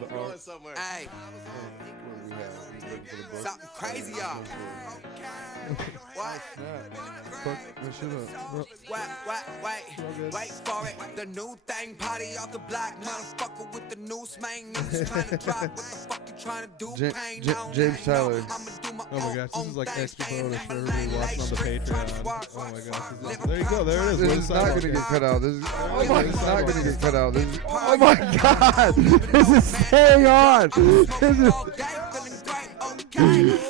was going somewhere. Hey. Something crazy, y'all. What? Wait for it. The new thing, party off the block. Motherfucker with the new swing. Niggas trying to drop. What the fuck you trying to do? James Tyler. Oh my gosh, this is like extra bonus for everybody watching on the Patreon. Oh my gosh. There you go, there it is. This is not going to get cut out. This is, oh my, it's not going to get cut out. This is, oh my God. This is staying on. This is. Oh my God.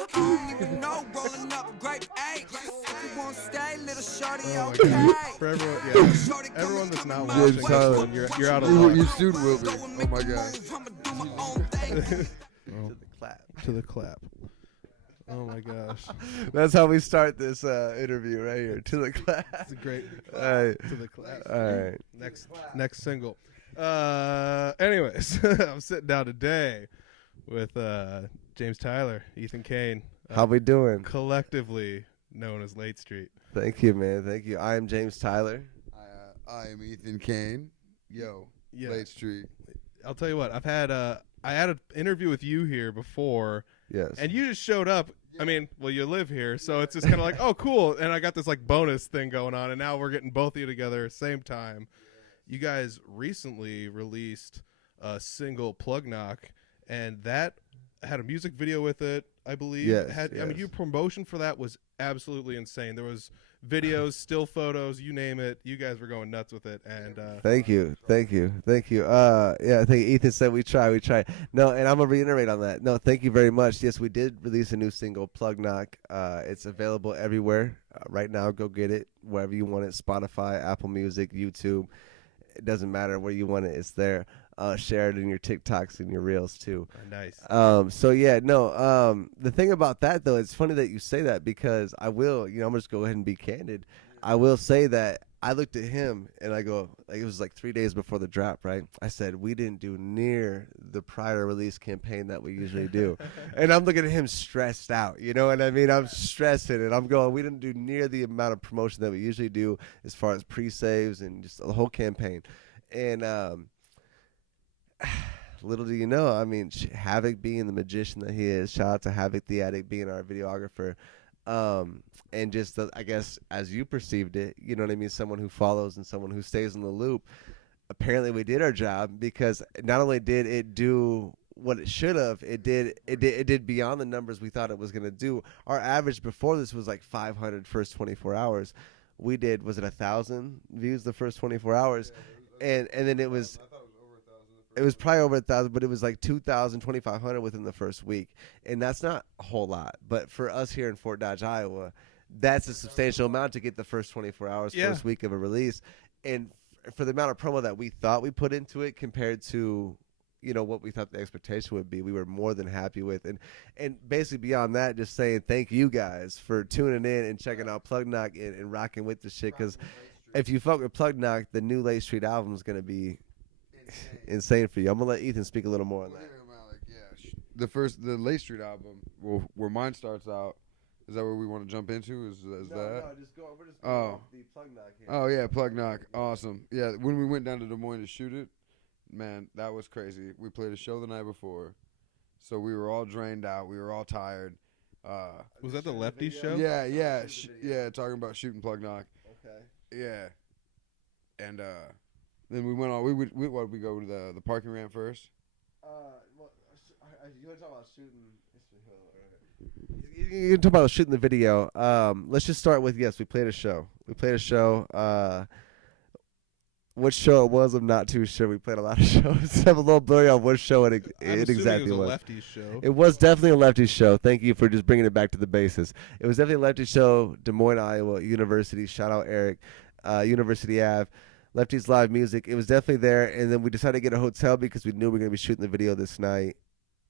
For everyone, yeah. Everyone that's not watching this one, you're out of luck. You soon will be. Oh my God. To the clap. Oh my gosh. That's how we start this interview right here. To the clap. It's a great All right. to the clap. All right. Next single. Anyways, I'm sitting down today with James Tyler, Ethan Kane. How we doing? Collectively known as Late Street. Thank you, man. Thank you. I am James Tyler. I am Ethan Kane. Yo, Yeah. Late Street. I'll tell you what. I had an interview with you here before. Yes. And you just showed up. I mean, well, you live here, so it's just kind of like, oh, cool. And I got this like bonus thing going on, and now we're getting both of you together at the same time. You guys recently released a single, Plug Knock, and that had a music video with it, I believe. Yes, I mean, your promotion for that was absolutely insane. There was videos, still photos, you name it. You guys were going nuts with it. And Thank you. Yeah, I think Ethan said we try. No, and I'm going to reiterate on that. No, thank you very much. Yes, we did release a new single, Plug Knock. It's available everywhere right now. Go get it wherever you want it. Spotify, Apple Music, YouTube. It doesn't matter where you want it. It's there. Share it in your TikToks and your Reels too. nice. So yeah, no. The thing about that though, it's funny that you say that because I will. I'm gonna just go ahead and be candid. I will say that I looked at him and I go, like it was like 3 days before the drop, right? I said we didn't do near the prior release campaign that we usually do, and I'm looking at him stressed out. You know what I mean? I'm stressing and I'm going, we didn't do near the amount of promotion that we usually do as far as pre-saves and just the whole campaign, and little do you know, I mean, Havoc being the magician that he is, shout out to Havoc the Addict being our videographer, and just, I guess, as you perceived it, you know what I mean, someone who follows and someone who stays in the loop, apparently we did our job because not only did it do what it should have, it did beyond the numbers we thought it was going to do. Our average before this was like 500 first 24 hours. We did, was it 1,000 views the first 24 hours? And then it was... It was probably over 1,000, but it was like 2,000, 2,500 within the first week. And that's not a whole lot. But for us here in Fort Dodge, Iowa, that's a substantial amount to get the first 24 hours, first week of a release. And for the amount of promo that we thought we put into it compared to, what we thought the expectation would be, we were more than happy with. And basically beyond that, just saying thank you guys for tuning in and checking out Plug Knock and rocking with the shit. Because if you fuck with Plug Knock, the new Late Street album is going to be insane for you. I'm gonna let Ethan speak a little more on that. The Late Street album, where mine starts out. Is that where we want to jump into? Is that? No, just go. We're just going off the Plug Knock here. Oh yeah, Plug Knock, awesome. Yeah, when we went down to Des Moines to shoot it, man, that was crazy. We played a show the night before, so we were all drained out. We were all tired. Was that the Lefty show? Yeah, talking about shooting Plug Knock. Okay. Yeah, and then we went on. We go to the parking ramp first. You want to talk about shooting? You can talk about shooting the video. Let's just start with we played a show. What show it was, I'm not too sure. We played a lot of shows. I have a little blurry on what show it exactly was. It was a Lefty show. It was definitely a Lefty show. Thank you for just bringing it back to the basis. It was definitely a Lefty show. Des Moines, Iowa University. Shout out Eric. University Ave. Lefty's live music. It was definitely there, and then we decided to get a hotel because we knew we were going to be shooting the video this night.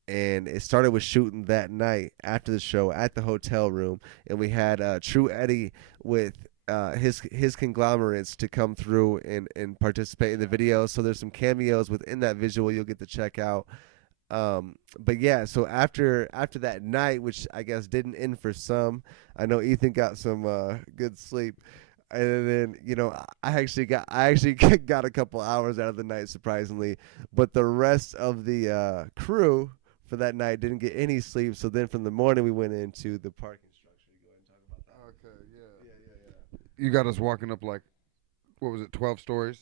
And it started with shooting that night after the show at the hotel room, and we had True Eddie with his conglomerates to come through and participate in the video. So there's some cameos within that visual you'll get to check out. But yeah, so after that night, which I guess didn't end for some, I know Ethan got some good sleep. And then, I actually got a couple hours out of the night, surprisingly. But the rest of the crew for that night didn't get any sleep. So then from the morning, we went into the parking structure. You go ahead and talk about that. Okay, yeah. You got us walking up like, what was it, 12 stories?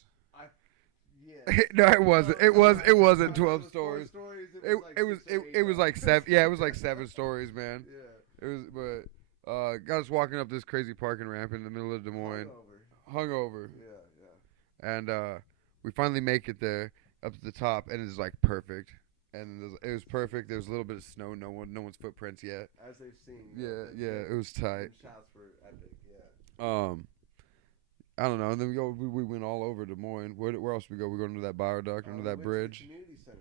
Yeah. No, it wasn't. It wasn't 12 stories. It was like 7. Yeah, it was like 7 stories, man. Yeah. It was, but got us walking up this crazy parking ramp in the middle of Des Moines, hungover. Yeah. And we finally make it there up to the top, and it's like perfect. And it was perfect. There was a little bit of snow, no one's footprints yet. As they've seen. Yeah, it was tight. Shots were epic. Yeah. I don't know. And then we went all over Des Moines. Where else we go? We go under that viaduct, under that bridge. Community center.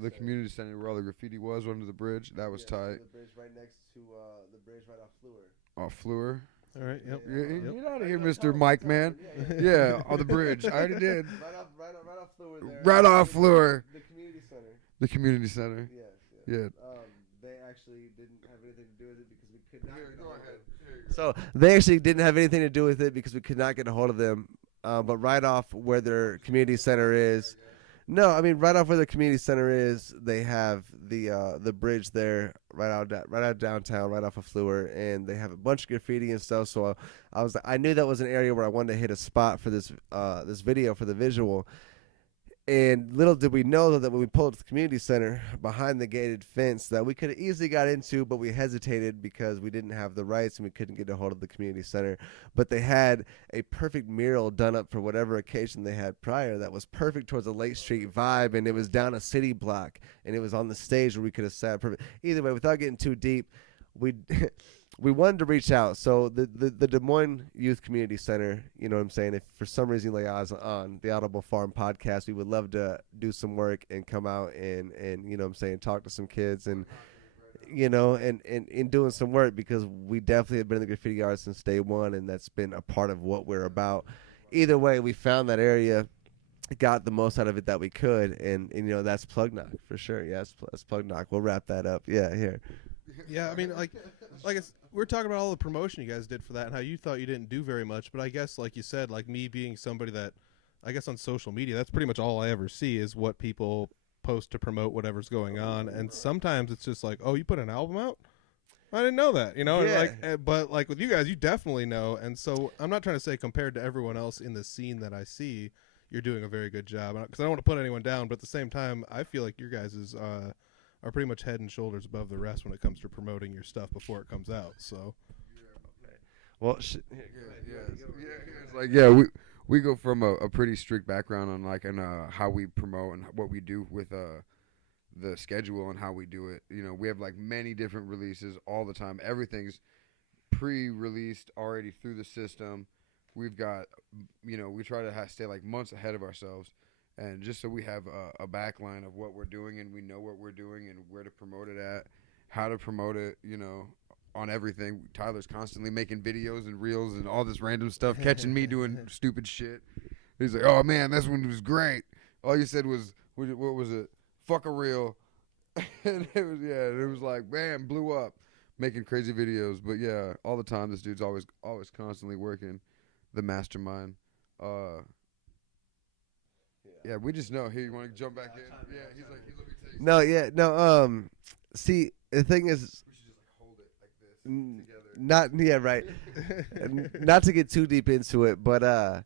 The community center where all the graffiti was under the bridge. That was tight. The bridge right next to the bridge right off Fleur. Off Fleur. All right. Yep. Get out of here, Mr. Mike, man. Yeah, on the bridge. I already did. Right off Fleur there. Right off Fleur. The community center. The community center. Yes. Yeah. They actually didn't have anything to do with it because we could not. Go ahead. So they actually didn't have anything to do with it because we could not get a hold of them. But right off where their community center is, right off where the community center is, they have the bridge there right out downtown, right off of Fleur, and they have a bunch of graffiti and stuff. So I knew that was an area where I wanted to hit a spot for this video for the visual. And little did we know that when we pulled up to the community center behind the gated fence that we could have easily got into, but we hesitated because we didn't have the rights and we couldn't get a hold of the community center. But they had a perfect mural done up for whatever occasion they had prior that was perfect towards a Lake Street vibe, and it was down a city block, and it was on the stage where we could have sat perfect. Either way, without getting too deep, we wanted to reach out. So the Des Moines Youth Community Center, you know what I'm saying? If for some reason like I was on the Audible Farm podcast, we would love to do some work and come out and you know what I'm saying, talk to some kids and and doing some work, because we definitely have been in the graffiti art since day one, and that's been a part of what we're about. Either way, we found that area, got the most out of it that we could, and that's Plug Knock for sure. Yeah, that's Plug Knock. We'll wrap that up. Yeah, here. Yeah, I mean, we're talking about all the promotion you guys did for that and how you thought you didn't do very much, but I guess, like you said, like me being somebody that, I guess on social media, that's pretty much all I ever see is what people post to promote whatever's going on, and sometimes it's just like, oh, you put an album out? I didn't know that, Yeah. and but like with you guys, you definitely know, and so I'm not trying to say compared to everyone else in the scene that I see, you're doing a very good job, because I don't want to put anyone down, but at the same time, I feel like your guys' are pretty much head and shoulders above the rest when it comes to promoting your stuff before it comes out. So, well, it's like we go from a pretty strict background on how we promote and what we do with the schedule and how we do it. We have like many different releases all the time. Everything's pre-released already through the system. We've got we try to stay like months ahead of ourselves. And just so we have a backline of what we're doing, and we know what we're doing and where to promote it at, how to promote it, on everything. Tyler's constantly making videos and reels and all this random stuff, catching me doing stupid shit. He's like, oh, man, this one was great. All you said was, what was it? Fuck a reel. And it was like, bam, blew up, making crazy videos. But, yeah, all the time, this dude's always constantly working, the mastermind. Yeah, we just know. Here, you want to jump back in? Yeah, he's like, let me tell you. No, yeah, no. See, the thing is, we should just like hold it like this together. not right. Not to get too deep into it, but I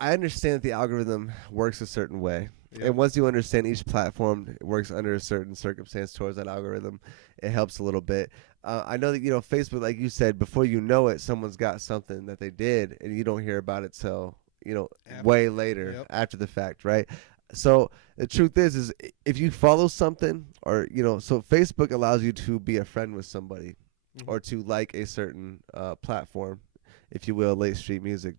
understand that the algorithm works a certain way, and once you understand each platform works under a certain circumstance towards that algorithm, it helps a little bit. I know that Facebook, like you said, before you know it, someone's got something that they did, and you don't hear about it till way later, after the fact, right? So the truth is if you follow something, or so Facebook allows you to be a friend with somebody, or to like a certain platform, if you will, Late Street Music.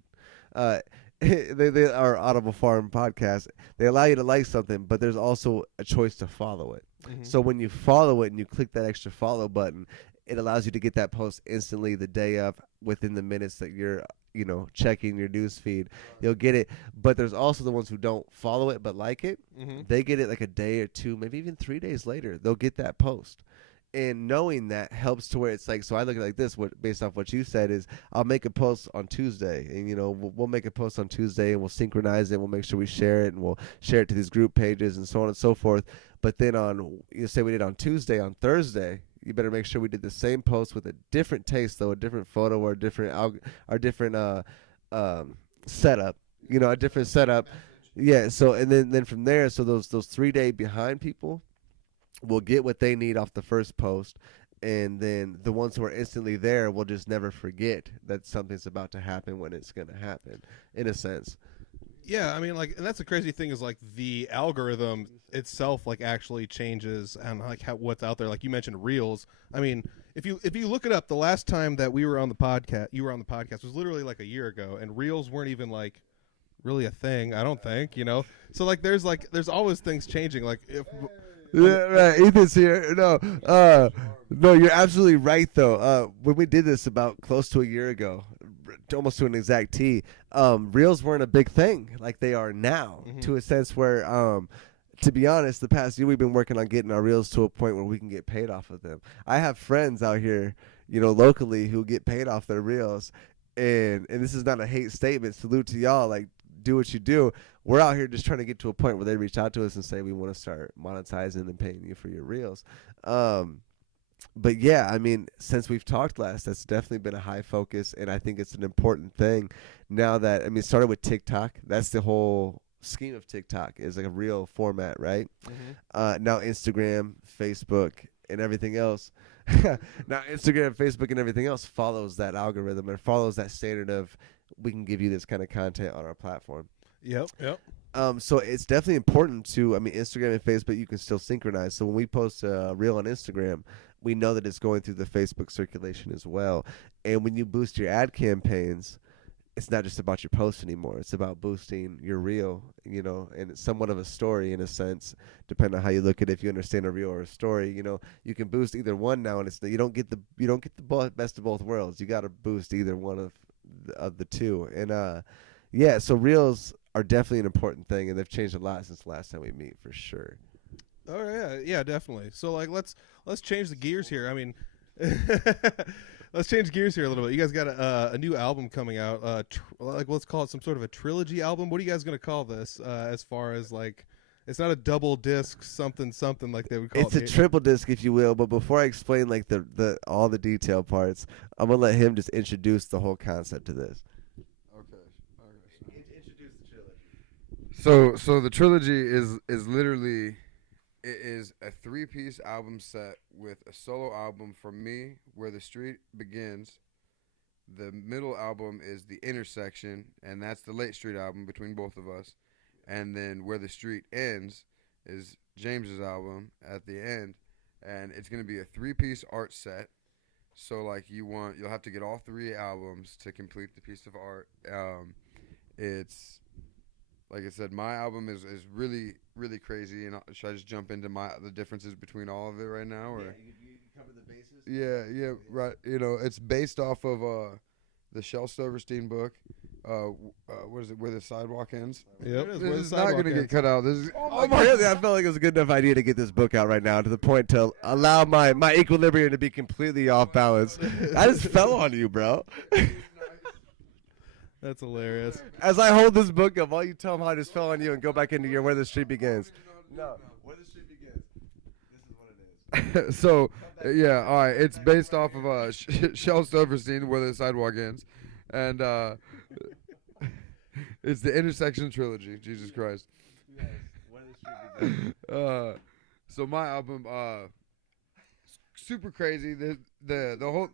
They are Audible Farm podcast. They allow you to like something, but there's also a choice to follow it. So when you follow it and you click that extra follow button, it allows you to get that post instantly the day of, within the minutes that you're checking your news feed. You'll get it. But there's also the ones who don't follow it but like it. They get it like a day or two, maybe even 3 days later. They'll get that post. And knowing that helps to where it's like, so I look at it like this, based off what you said is, I'll make a post on Tuesday, and we'll make a post on Tuesday, and we'll synchronize it, we'll make sure we share it, and we'll share it to these group pages and so on and so forth. But then say we did on Tuesday, on Thursday, you better make sure we did the same post with a different taste, though, a different photo or a different setup, a different setup. Yeah. So and then from there, so those 3 day behind people will get what they need off the first post, and then the ones who are instantly there will just never forget that something's about to happen when it's going to happen, in a sense. Yeah, I mean, like, and that's the crazy thing is, like, the algorithm itself, like, actually changes and, like, what's out there. Like, you mentioned Reels. I mean, if you look it up, the last time that you were on the podcast was literally, like, a year ago, and Reels weren't even, like, really a thing, I don't think, So, like, there's always things changing. Like, Yeah, right. Ethan's here. No, you're absolutely right, though. When we did this about close to a year ago, almost to an exact T, Reels weren't a big thing like they are now, to a sense where, to be honest, the past year we've been working on getting our Reels to a point where we can get paid off of them. I have friends out here, locally who get paid off their Reels, and this is not a hate statement. Salute to y'all. Like, do what you do. We're out here just trying to get to a point where they reach out to us and say, we want to start monetizing and paying you for your Reels. But yeah, I mean, since we've talked last, that's definitely been a high focus, and I think it's an important thing now that, it started with TikTok. That's the whole scheme of TikTok, is like a real format, right? Now Instagram, Facebook, and everything else. Now Instagram, Facebook, and everything else follows that algorithm and follows that standard of, we can give you this kind of content on our platform. Yep. So it's definitely important to, Instagram and Facebook, you can still synchronize. So when we post a reel on Instagram, we know that it's going through the Facebook circulation as well. And when you boost your ad campaigns, it's not just about your post anymore. It's about boosting your reel, and it's somewhat of a story in a sense, depending on how you look at it. If you understand a reel or a story, you can boost either one now, and you don't get the best of both worlds. You got to boost either one of the two. And yeah, so reels are definitely an important thing, and they've changed a lot since the last time we meet, for sure. Oh yeah, definitely. So, like, let's change the gears here. I mean, let's change gears here a little bit. You guys got a new album coming out. Let's call it some sort of a trilogy album. What are you guys gonna call this? As far as, like, it's not a double disc something like they would call it. It's a triple disc, if you will. But before I explain like the all the detail parts, I'm gonna let him just introduce the whole concept to this. Introduce the trilogy. So the trilogy is literally, it is a 3-piece album set with a solo album from me, Where the Street Begins. The middle album is The Intersection, and that's the Late Street album between both of us. And then Where the Street Ends is James's album at the end, and it's going to be a 3-piece art set. So, like, you'll have to get all 3 albums to complete the piece of art. It's, like I said, my album is really, really crazy. And should I just jump into the differences between all of it right now? Or? Yeah, you cover the bases? Yeah, right. It's based off of the Shel Silverstein book. What is it? Where the Sidewalk Ends? Yep. This is not going to get cut out. This is. Oh my God! I felt like it was a good enough idea to get this book out right now, to the point to allow my equilibrium to be completely off balance. I just fell on you, bro. That's hilarious. As I hold this book up, while you tell them how I just fell on you and go back into your Where the Street Begins. No, Where the Street Begins. This is what it is. So, yeah, all right. It's based off of Shel Silverstein, Where the Sidewalk Ends, and it's the Intersection trilogy. Jesus Christ. Yes, Where the Street Begins. So my album, super crazy. The whole.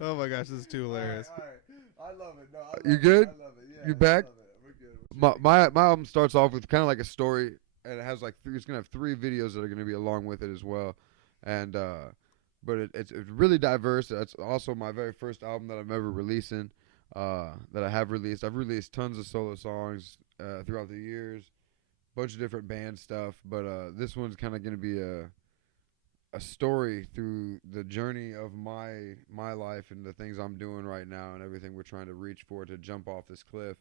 Oh my gosh, this is too hilarious. All right. I love it. No, You good? I love it. Yeah, You back? I love it. We're good. My album starts off with kind of like a story, and it has like it's gonna have 3 videos that are gonna be along with it as well, and but it's really diverse. It's also my very first album that I'm ever releasing, that I have released. I've released tons of solo songs throughout the years, bunch of different band stuff, but this one's kind of gonna be a story through the journey of my life and the things I'm doing right now and everything we're trying to reach for to jump off this cliff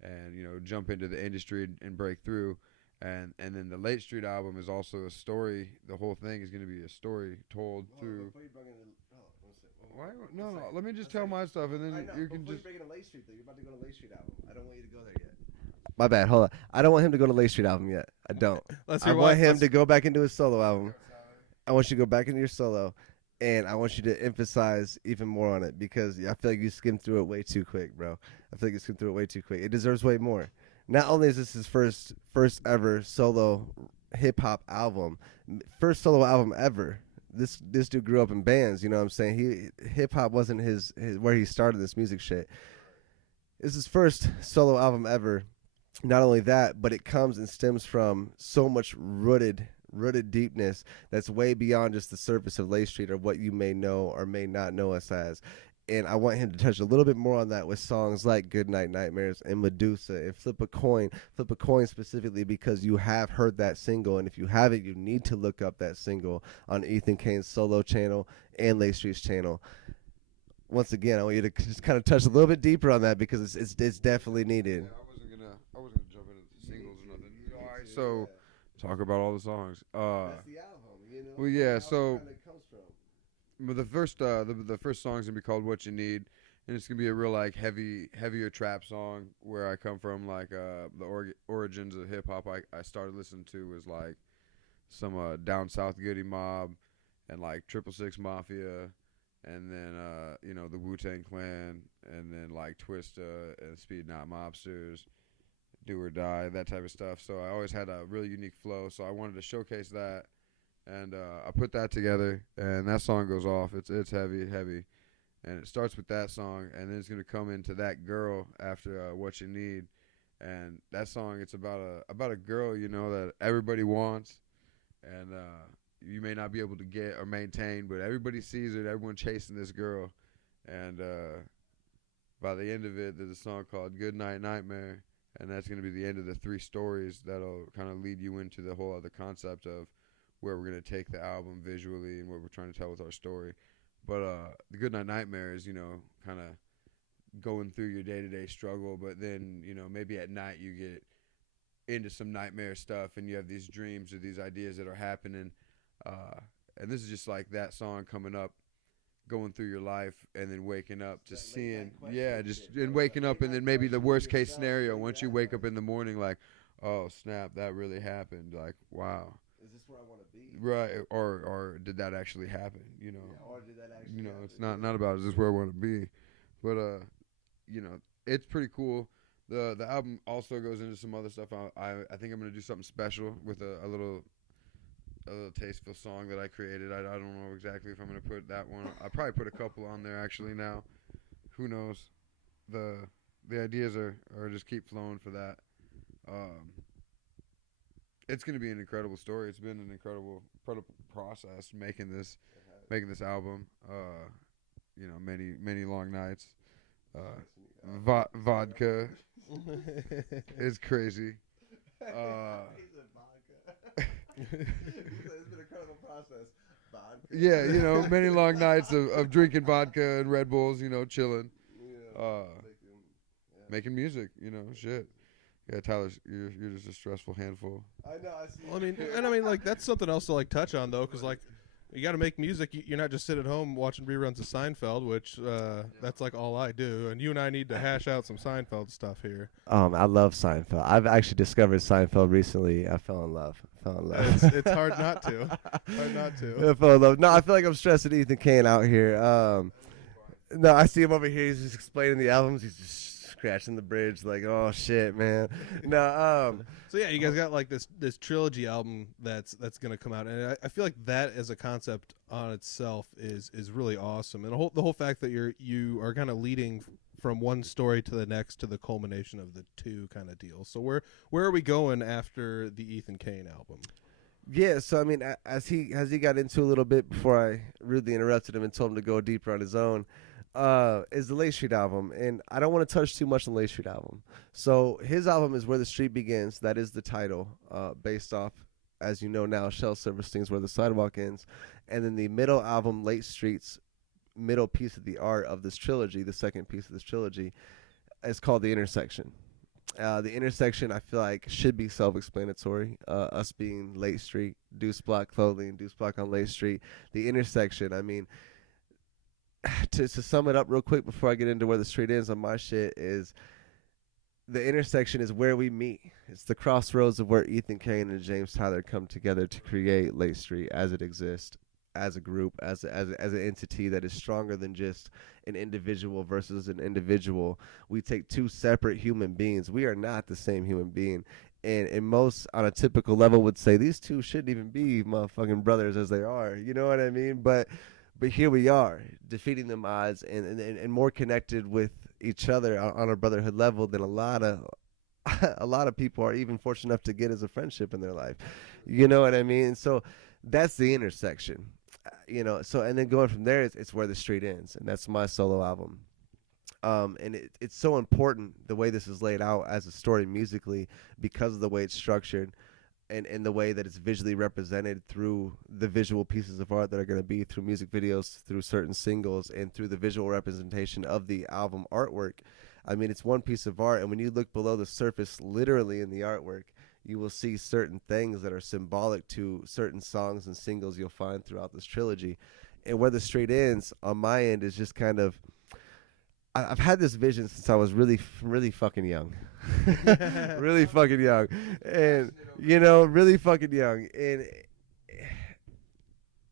and jump into the industry and break through. And then the Late Street album is also a story. The whole thing is going to be a story told through. Why? No. Let me just tell my stuff, and then you can just. Before you bring in Late Street, though, you're about to go to Late Street album. I don't want you to go there yet. My bad. Hold on. I don't want him to go to Late Street album yet. I don't. I want him to go back into his solo album. I want you to go back into your solo, and I want you to emphasize even more on it because I feel like you skimmed through it way too quick, bro. I feel like you skimmed through it way too quick. It deserves way more. Not only is this his first ever solo hip hop album, first solo album ever. This dude grew up in bands, you know what I'm saying? Hip hop wasn't his where he started this music shit. This is his first solo album ever. Not only that, but it comes and stems from so much rooted deepness that's way beyond just the surface of Late Street or what you may know or may not know us as. And I want him to touch a little bit more on that with songs like Goodnight Nightmares and Medusa and Flip a Coin specifically because you have heard that single. And if you haven't, you need to look up that single on Ethan Kane's solo channel and Late Street's channel. Once again, I want you to just kind of touch a little bit deeper on that because it's definitely needed. Yeah, I wasn't gonna jump into the singles or nothing. All right, so talk about all the songs. That's the album, you know. Well, yeah, so. It comes from. But the first song's gonna be called "What You Need," and it's gonna be a real like heavier trap song where I come from. Like the origins of hip hop, I started listening to was like some down south Goody Mob, and like 666 Mafia, and then the Wu-Tang Clan, and then like Twista and Speed Not Mobsters, Do or Die, that type of stuff. So I always had a really unique flow. So I wanted to showcase that. And I put that together, and that song goes off. It's heavy, and it starts with that song, and then it's gonna come into That Girl after What You Need, and that song it's about a girl that everybody wants, and you may not be able to get or maintain, but everybody sees it. Everyone chasing this girl, and by the end of it, there's a song called Goodnight Nightmare, and that's gonna be the end of the 3 stories that'll kind of lead you into the whole other concept of where we're going to take the album visually and what we're trying to tell with our story. But the Goodnight Nightmare is, kind of going through your day-to-day struggle, but then, maybe at night you get into some nightmare stuff and you have these dreams or these ideas that are happening. And this is just like that song coming up, going through your life and then waking up to seeing, and waking up and then maybe the worst-case scenario, once you wake up in the morning like, oh, snap, that really happened. Like, wow. Is this where I want to be? Right, or did that actually happen? Or did that actually happen? It's not about is this where I want to be, but it's pretty cool. The album also goes into some other stuff. I think I'm gonna do something special with a little tasteful song that I created. I don't know exactly if I'm gonna put that one. I'll probably put a couple on there actually now. Who knows? The ideas are just keep flowing for that. It's going to be an incredible story. It's been an incredible process making this album. Many long nights. Vodka is crazy. It's been an incredible process. Vodka. Yeah, many long nights of drinking vodka and Red Bulls. Chilling. Making music. Shit. Yeah, Tyler, you're just a stressful handful. I know. I see. Well, I mean, like that's something else to like touch on though, because like you got to make music. You're not just sitting at home watching reruns of Seinfeld, which that's like all I do. And you and I need to hash out some Seinfeld stuff here. I love Seinfeld. I've actually discovered Seinfeld recently. I fell in love. It's hard not to. I fell in love. No, I feel like I'm stressing Ethan Kane out here. No, I see him over here. He's just explaining the albums. He's just scratching the bridge like, oh shit, man. No. So yeah, you guys got like this trilogy album that's gonna come out, and I feel like that as a concept on itself is really awesome, and the whole fact that you are kind of leading from one story to the next to the culmination of the 2 kind of deal. So where are we going after the Ethan Kane album? Yeah, so I mean, as he got into a little bit before I rudely interrupted him and told him to go deeper on his own. Is the Late Street album, and I don't want to touch too much on the Late Street album. So his album is Where the Street Begins. That is the title, based off, as you know now, Shel Silverstein's Where the Sidewalk Ends. And then the middle album, Late Street's middle piece of the art of this trilogy, the second piece of this trilogy, is called The Intersection. The intersection, I feel like, should be self-explanatory. Us being Late Street, Deuce Block Clothing, Deuce Block on Late Street. The intersection, I mean, to sum it up real quick before I get into where the street ends on my shit is the intersection is where we meet. It's the crossroads of where Ethan Kane and James Tyler come together to create Late Street as it exists, as a group, as an entity that is stronger than just an individual versus an individual. We take two separate human beings. We are not the same human being. And most on a typical level would say these two shouldn't even be motherfucking brothers as they are. You know what I mean? But here we are, defeating them odds and more connected with each other on a brotherhood level than a lot of people are even fortunate enough to get as a friendship in their life. You know what I mean? So that's the intersection. You know, so and then going from there, it's where the street ends, and that's my solo album. And it's so important the way this is laid out as a story musically because of the way it's structured and the way that it's visually represented through the visual pieces of art that are going to be through music videos, through certain singles, and through the visual representation of the album artwork. I mean, it's one piece of art, and when you look below the surface, literally in the artwork, you will see certain things that are symbolic to certain songs and singles you'll find throughout this trilogy. And where the street ends, on my end, is just kind of, I've had this vision since I was really fucking young. Really fucking young. And, you know, really fucking young. And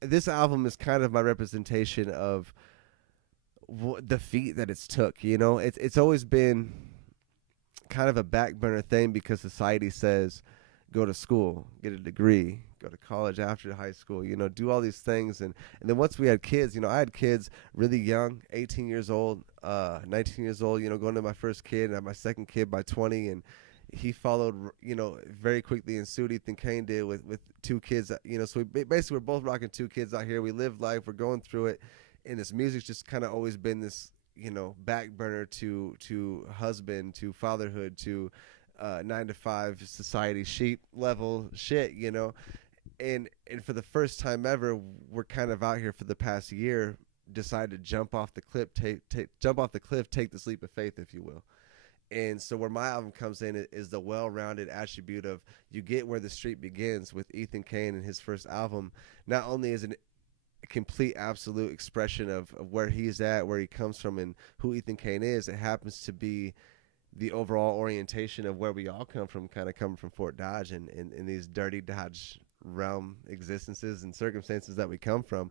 this album is kind of my representation of the feat that it's took, you know? It's always been kind of a back burner thing because society says go to school, get a degree, go to college after high school, you know, do all these things. And then once we had kids, you know, I had kids really young, 18 years old, 19 years old, you know, going to my first kid, and I had my second kid by 20, and he followed, you know, very quickly in suit. Ethan Kane did with two kids, you know, so we're both rocking two kids out here. We live life, we're going through it, and this music's just kind of always been this, you know, back burner to husband, to fatherhood, to 9-to-5 society sheep level shit, you know. And for the first time ever, we're kind of out here for the past year, decided to jump off the cliff, take this leap of faith, if you will. And so where my album comes in is the well-rounded attribute of you get where the street begins with Ethan Kane and his first album. Not only is it a complete absolute expression of where he's at, where he comes from, and who Ethan Kane is, it happens to be the overall orientation of where we all come from, kind of coming from Fort Dodge and in these dirty Dodge realm existences and circumstances that we come from.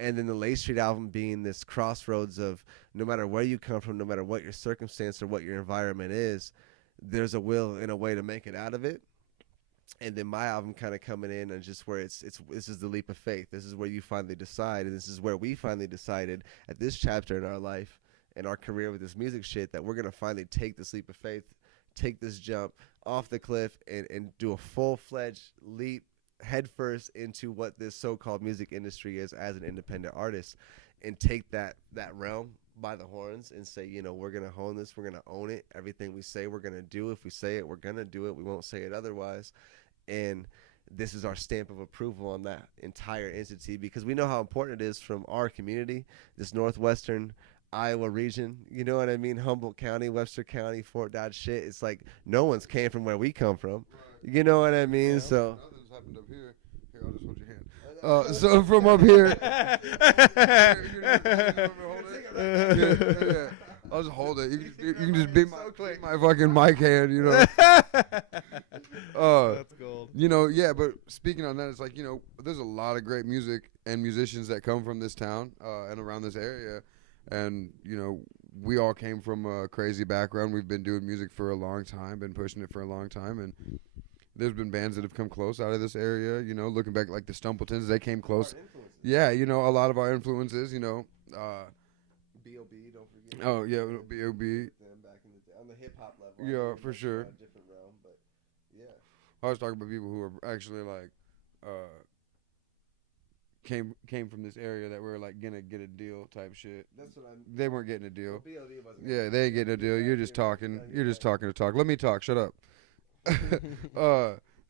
And then the Late Street album being this crossroads of no matter where you come from, no matter what your circumstance or what your environment is, there's a will and a way to make it out of it. And then my album kind of coming in and just where it's this is the leap of faith. This is where you finally decide, and this is where we finally decided at this chapter in our life and our career with this music shit that we're going to finally take this leap of faith, take this jump off the cliff and do a full-fledged leap headfirst into what this so-called music industry is as an independent artist, and take that realm by the horns and say, you know, we're going to hone this, we're going to own it. Everything we say we're going to do. If we say it, we're going to do it. We won't say it otherwise. And this is our stamp of approval on that entire entity, because we know how important it is from our community, this northwestern Iowa region, you know what I mean? Humboldt County, Webster County, Fort Dodge shit. It's like no one's came from where we come from. You know what I mean? Yeah, so nothing's happened up here. Here, I'll just hold your hand. So from up here, yeah. I'll just hold it. You can just be my fucking mic hand, you know. That's gold. You know, yeah. But speaking on that, it's like, you know, there's a lot of great music and musicians that come from this town and around this area. And, you know, we all came from a crazy background. We've been doing music for a long time, been pushing it for a long time. And there's been bands that have come close out of this area, you know, looking back like the Stumpletons, they came close. Yeah, you know, a lot of our influences, you know. B.O.B., don't forget. Oh, yeah, B.O.B. Back in the day, on the hip-hop level. Yeah, for sure. Different realm, but yeah. I was talking about people who are actually like came from this area that were like gonna get a deal type shit. That's what I'm. They weren't getting a deal. Well, BLD wasn't. Yeah, they ain't getting a deal. You're just talking. You're just talking to talk. Let me talk. Shut up.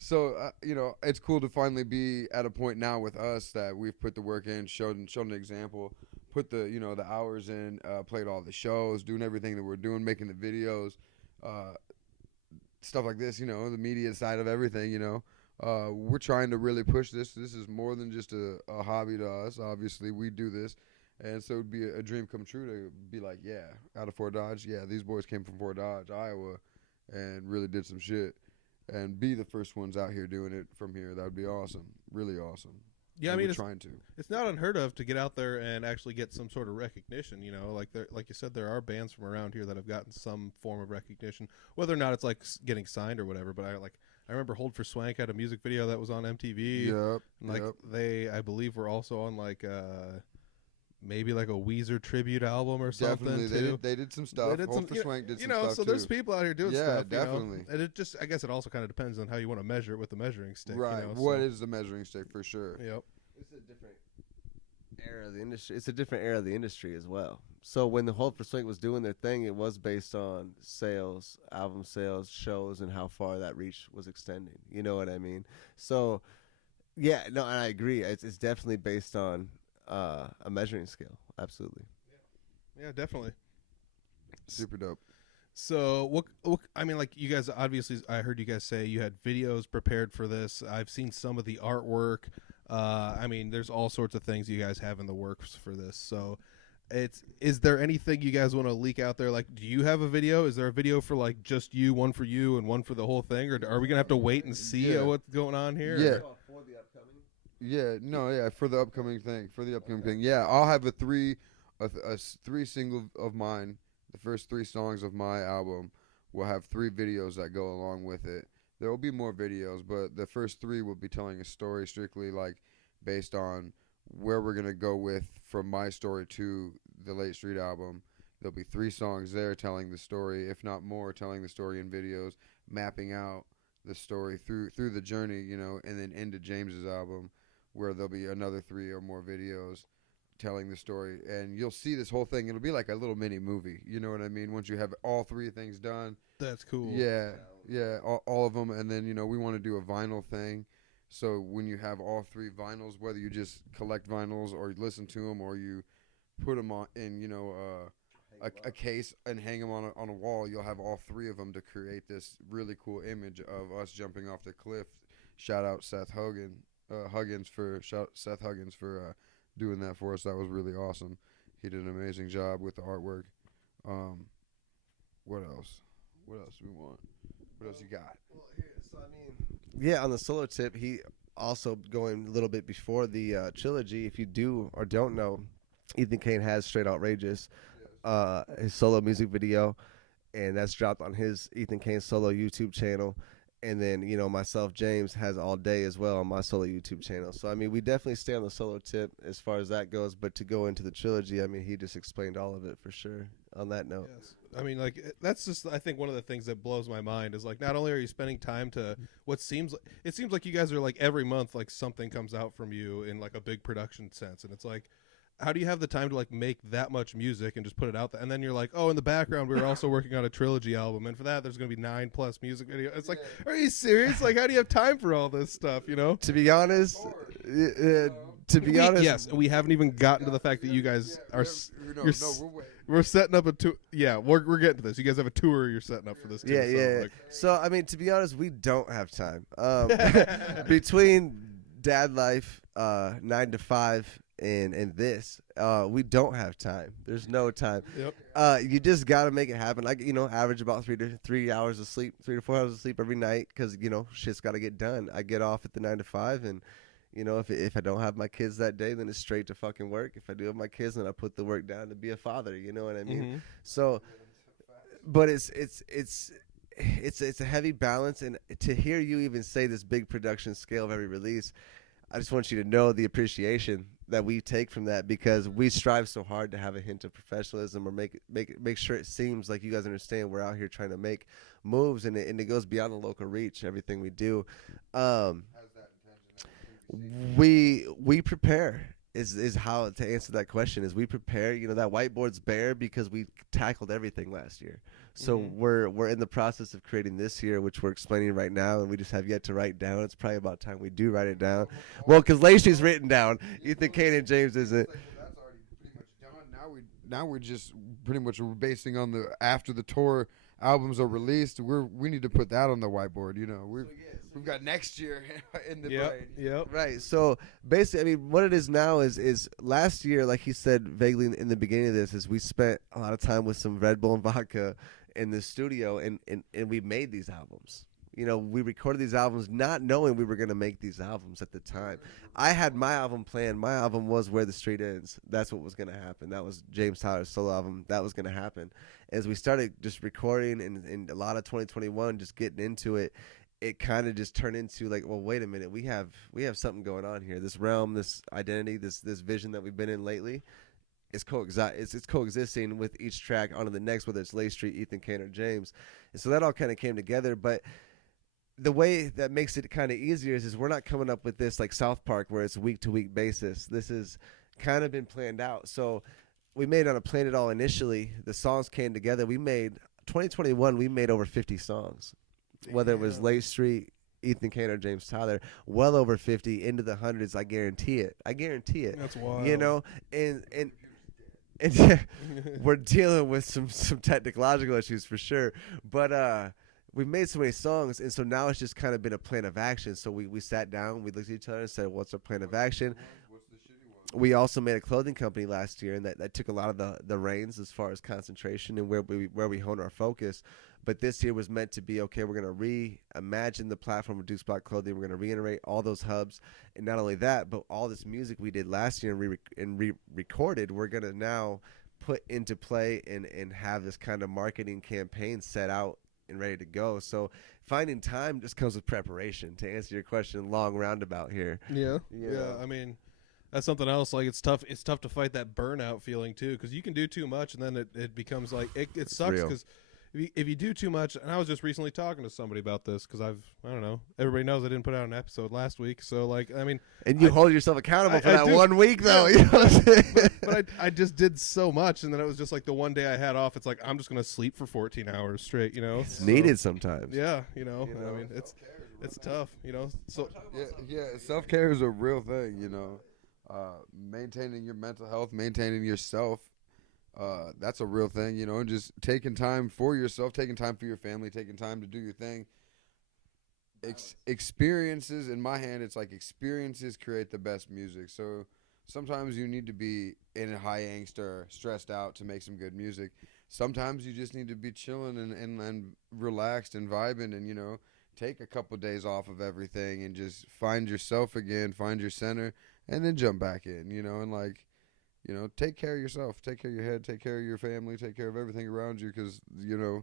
So you know, it's cool to finally be at a point now with us that we've put the work in, shown an example, put the, you know, the hours in, played all the shows, doing everything that we're doing, making the videos. stuff like this, you know, the media side of everything, you know. We're trying to really push this. This is more than just a hobby to us. Obviously, we do this. And so it'd be a dream come true to be like, yeah, out of Fort Dodge, yeah, these boys came from Fort Dodge, Iowa, and really did some shit. And be the first ones out here doing it from here. That would be awesome. Really awesome. Yeah, and I mean, we're trying to. It's not unheard of to get out there and actually get some sort of recognition. You know, like you said, there are bands from around here that have gotten some form of recognition, whether or not it's like getting signed or whatever. But I remember Hold for Swank had a music video that was on MTV. Yep. And like yep. they, I believe, were also on like maybe like a Weezer tribute album or Definitely. something. They did some stuff. Hold for Swank did some stuff so too. there's people out here doing Yeah, stuff. definitely. You know? And it just, I guess it also kind of depends on how you want to measure it with the measuring stick. Right. You know? What is the measuring stick for sure? Yep. It's a different era of the industry. It's a different era of the industry as well. So when the Hold for Swing was doing their thing, it was based on sales, album sales, shows, and how far that reach was extending. You know what I mean? So, yeah, no, and I agree. It's definitely based on a measuring scale. Absolutely. Yeah, definitely. Super dope. So what I mean, like you guys obviously, I heard you guys say you had videos prepared for this. I've seen some of the artwork. I mean, there's all sorts of things you guys have in the works for this. So is there anything you guys want to leak out there? Like, do you have a video? Is there a video for like just you, one for you and one for the whole thing? Or are we going to have to wait and see what's going on here? Yeah. Yeah, no, yeah, for the upcoming thing. Yeah, I'll have a three single of mine. The first 3 songs of my album will have 3 videos that go along with it. There will be more videos, but the first 3 will be telling a story strictly like based on where we're gonna go with from my story to the Late Street album. There'll be 3 songs there telling the story, if not more, telling the story in videos, mapping out the story through the journey, you know, and then into James's album, where there'll be another 3 or more videos telling the story, and you'll see this whole thing. It'll be like a little mini movie, you know what I mean? Once you have all 3 things done. That's cool. Yeah, all of them, and then, you know, we want to do a vinyl thing. So when you have all 3 vinyls, whether you just collect vinyls or you listen to them or you put them on in, you know, a case and hang them on a wall, you'll have all 3 of them to create this really cool image of us jumping off the cliff. Shout out Seth Huggins for doing that for us. That was really awesome. He did an amazing job with the artwork. What else? What else do we want? What else you got? Well, so I mean, yeah, on the solo tip, he also going a little bit before the trilogy. If you do or don't know, Ethan Kane has Straight Outrageous, his solo music video, and that's dropped on his Ethan Kane solo YouTube channel. And then, you know, myself, James, has All Day as well on my solo YouTube channel. So, I mean, we definitely stay on the solo tip as far as that goes. But to go into the trilogy, I mean, he just explained all of it for sure on that note. Yes. I mean, like, that's just, I think, one of the things that blows my mind is, like, not only are you spending time to it seems like you guys are, like, every month, like, something comes out from you in, like, a big production sense. And it's like, how do you have the time to like make that much music and just put it out there? And then you're like, oh, in the background, we're also working on a trilogy album. And for that, there's going to be 9+ music videos. It's like, are you serious? Like, how do you have time for all this stuff, you know? To be honest, yes, we haven't even gotten to the fact that you guys are, we're setting up a tour. Yeah, we're getting to this. You guys have a tour you're setting up for this too. Yeah. Like, so, I mean, to be honest, we don't have time. Between dad life, 9 to 5, and this, we don't have time. There's no time. Yep. You just got to make it happen. Like, you know, average about 3 to 4 hours of sleep every night because, you know, shit's got to get done. I get off at the 9 to 5, and, you know, if I don't have my kids that day, then it's straight to fucking work. If I do have my kids, then I put the work down to be a father. You know what I mean? Mm-hmm. So, but it's a heavy balance, and to hear you even say this big production scale of every release, I just want you to know the appreciation that we take from that, because we strive so hard to have a hint of professionalism or make sure it seems like you guys understand we're out here trying to make moves, and it goes beyond the local reach. Everything we do, we prepare is how to answer that question. Is we prepare. You know, that whiteboard's bare because we tackled everything last year. So we're in the process of creating this year, which we're explaining right now, and we just have yet to write down. It's probably about time we do write it down. Well, because Lacey's written down. Ethan Kane and James isn't. That's already pretty much done. Now we're just pretty much basing on the after the tour, albums are released, we need to put that on the whiteboard. You know, we've got next year in the brain. Yep. Right. So basically, I mean, what it is now is last year, like he said vaguely in the beginning of this, is we spent a lot of time with some Red Bull and vodka in the studio, and we made these albums. You know, we recorded these albums not knowing we were going to make these albums at the time. I had my album planned. My album was Where the Street Ends. That's what was going to happen. That was James Tyler's solo album. That was going to happen. As we started just recording and a lot of 2021 just getting into it, it kind of just turned into like, well, wait a minute. We have something going on here. This realm, this identity, this vision that we've been in lately. It's coexisting with each track onto the next, whether it's Lay Street, Ethan Kane, or James. And so that all kind of came together. But the way that makes it kind of easier is we're not coming up with this like South Park where it's week-to-week basis. This has kind of been planned out. So we made on a Plan It All initially. The songs came together. 2021, we made over 50 songs. Whether it was Late Street, Ethan Kane, or James Tyler, well over 50, into the hundreds. I guarantee it. That's wild. You know, and yeah, we're dealing with some technological issues for sure. But we've made so many songs, and so now it's just kind of been a plan of action. So we sat down, we looked at each other and said, what's our plan of action? We also made a clothing company last year, and that took a lot of the reins as far as concentration and where we hone our focus. But this year was meant to be, okay, we're going to reimagine the platform of Deuce Block Clothing. We're going to reiterate all those hubs. And not only that, but all this music we did last year and re-recorded, we're going to now put into play and have this kind of marketing campaign set out and ready to go. So finding time just comes with preparation, to answer your question, long roundabout here. Yeah. I mean, that's something else. Like, it's tough to fight that burnout feeling too, because you can do too much and then it becomes like it sucks because if you do too much. And I was just recently talking to somebody about this because I don't know, everybody knows I didn't put out an episode last week, so like, I mean, and you hold yourself accountable for that 1 week though. Yeah. You know what I'm saying? but I just did so much, and then it was just like the one day I had off, it's like I'm just gonna sleep for 14 hours straight, you know. It's needed sometimes. Yeah, you know, I mean, it's tough, you know. So Yeah, self-care is a real thing, you know. Maintaining your mental health, maintaining yourself, that's a real thing, you know, and just taking time for yourself, taking time for your family, taking time to do your thing. Experiences, in my hand, it's like experiences create the best music. So sometimes you need to be in a high angst or stressed out to make some good music. Sometimes you just need to be chilling and relaxed and vibing and, you know, take a couple days off of everything and just find yourself again, find your center, and then jump back in, you know, and like, you know, take care of yourself, take care of your head, take care of your family, take care of everything around you, because, you know,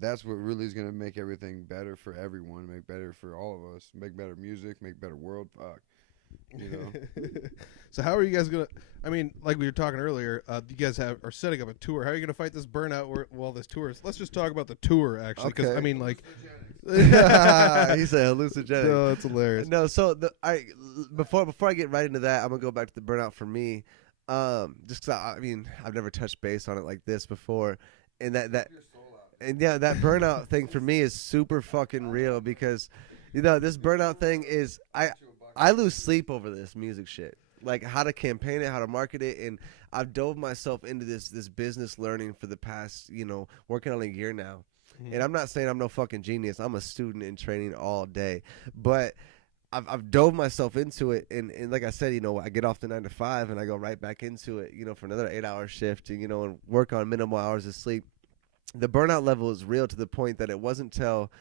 that's what really is going to make everything better for everyone, make better for all of us, make better music, make better world, fuck, you know. So how are you guys going to, I mean, like we were talking earlier, you guys are setting up a tour. How are you going to fight this burnout while this tour is, let's just talk about the tour, actually, because, Okay. I mean, like, He said hallucinogenic. no, that's hilarious. No, so before I get right into that, I'm gonna go back to the burnout for me. Just 'cause I mean, I've never touched base on it like this before, and that burnout thing for me is super fucking real, because, you know, this burnout thing is I lose sleep over this music shit, like how to campaign it, how to market it, and I've dove myself into this business learning for the past, you know, working on a year now. And I'm not saying I'm no fucking genius. I'm a student in training all day. But I've dove myself into it. And like I said, you know, I get off the 9 to 5 and I go right back into it, you know, for another 8-hour shift, and, you know, and work on minimal hours of sleep. The burnout level is real, to the point that it wasn't till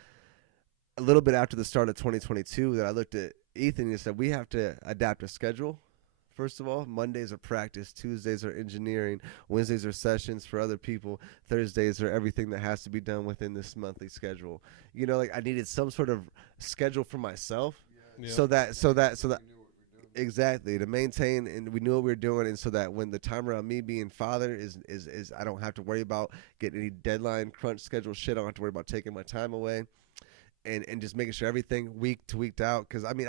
a little bit after the start of 2022 that I looked at Ethan and said, we have to adapt a schedule. First of all, Mondays are practice, Tuesdays are engineering, Wednesdays are sessions for other people, Thursdays are everything that has to be done within this monthly schedule. You know, like, I needed some sort of schedule for myself, so that exactly, to maintain, and we knew what we were doing, and so that when the time around me being father is I don't have to worry about getting any deadline crunch schedule shit. I don't have to worry about taking my time away, and just making sure everything week to week out. Because I mean,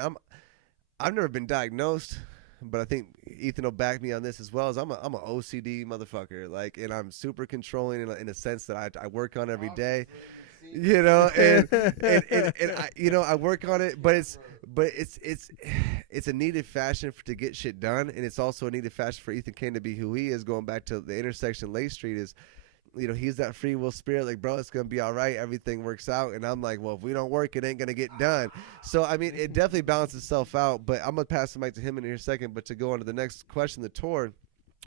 I've never been diagnosed, but I think Ethan will back me on this as well. As I'm an OCD motherfucker, like, and I'm super controlling in a sense that I work on every day, you know, and I, you know, I work on it, but it's a needed fashion to get shit done, and it's also a needed fashion for Ethan Kane to be who he is. Going back to the intersection, Lay Street is, you know, he's that free will spirit, like, bro, it's gonna be all right, everything works out. And I'm like, well, if we don't work, it ain't gonna get done. So I mean, it definitely balances itself out. But I'm gonna pass the mic to him in here a second. But to go on to the next question, the tour,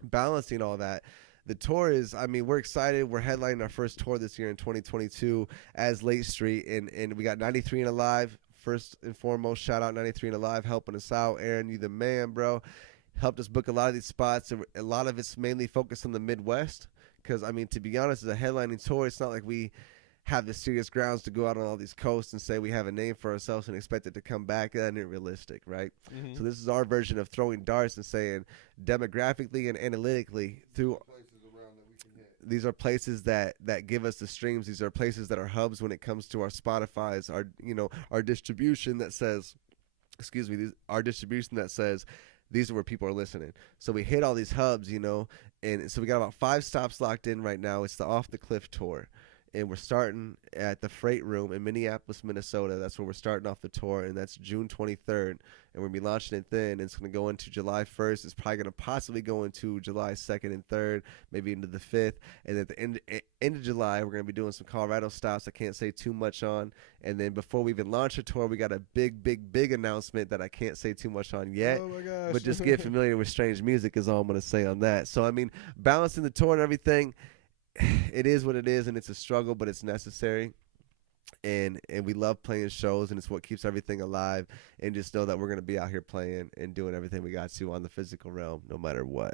balancing all that. The tour is, I mean, we're excited. We're headlining our first tour this year in 2022 as Late Street, and we got 93 and Alive. First and foremost, shout out 93 and Alive helping us out. Aaron, you the man, bro. Helped us book a lot of these spots. A lot of it's mainly focused on the Midwest. Because, I mean, to be honest, as a headlining tour, it's not like we have the serious grounds to go out on all these coasts and say we have a name for ourselves and expect it to come back. That ain't realistic, right? So this is our version of throwing darts and saying demographically and analytically through these are places that give us the streams. These are places that are hubs when it comes to our Spotify's, our, you know, our distribution that says, our distribution that says these are where people are listening. So we hit all these hubs, you know, and so we got about 5 stops locked in right now. It's the Off the Cliff tour. And we're starting at the Freight Room in Minneapolis, Minnesota. That's where we're starting off the tour, and that's June 23rd. And we're going to be launching it then. And it's going to go into July 1st. It's probably going to possibly go into July 2nd and 3rd, maybe into the 5th. And at the end of July, we're going to be doing some Colorado stops I can't say too much on. And then before we even launch the tour, we got a big announcement that I can't say too much on yet. Oh, my gosh. But just get familiar with Strange Music is all I'm going to say on that. So, I mean, balancing the tour and everything, it is what it is, and it's a struggle, but it's necessary. And we love playing shows, and it's what keeps everything alive. And just know that we're going to be out here playing and doing everything we got to on the physical realm, no matter what.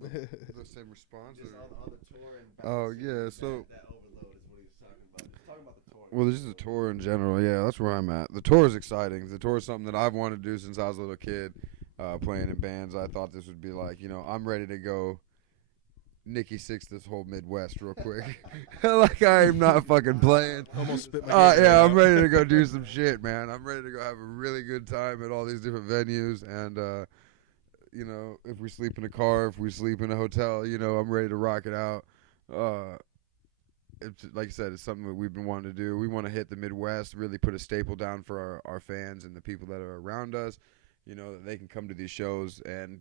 The same response? On the tour and Oh, yeah, so... That overload is what he was talking about. He's talking about the tour. Well, this is a tour in general. Yeah, that's where I'm at. The tour is exciting. The tour is something that I've wanted to do since I was a little kid, playing in bands. I thought this would be like, you know, I'm ready to go Nikki Sixx this whole Midwest real quick. Like, I am not fucking playing. Almost spit my Yeah, I'm ready to go do some shit, man. I'm ready to go have a really good time at all these different venues. And, you know, if we sleep in a car, if we sleep in a hotel, you know, I'm ready to rock it out. It's, like I said, it's something that we've been wanting to do. We want to hit the Midwest, really put a staple down for our fans and the people that are around us, you know, that they can come to these shows and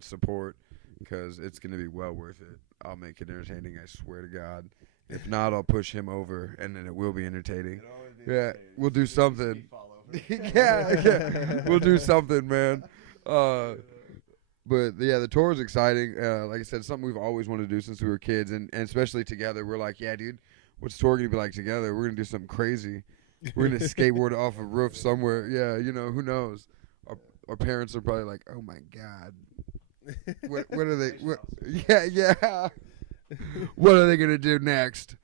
support, because it's going to be well worth it. I'll make it entertaining, I swear to God. If not, I'll push him over, and then it will be entertaining. Yeah, we'll do something. yeah, we'll do something, man. But yeah, the tour is exciting. Like I said, something we've always wanted to do since we were kids, and especially together. We're like, yeah, dude, what's the tour gonna be like together? We're gonna do something crazy. We're gonna skateboard off a roof somewhere. Yeah, you know, who knows? Our parents are probably like, oh my God, what are they? Yeah. What are they gonna do next?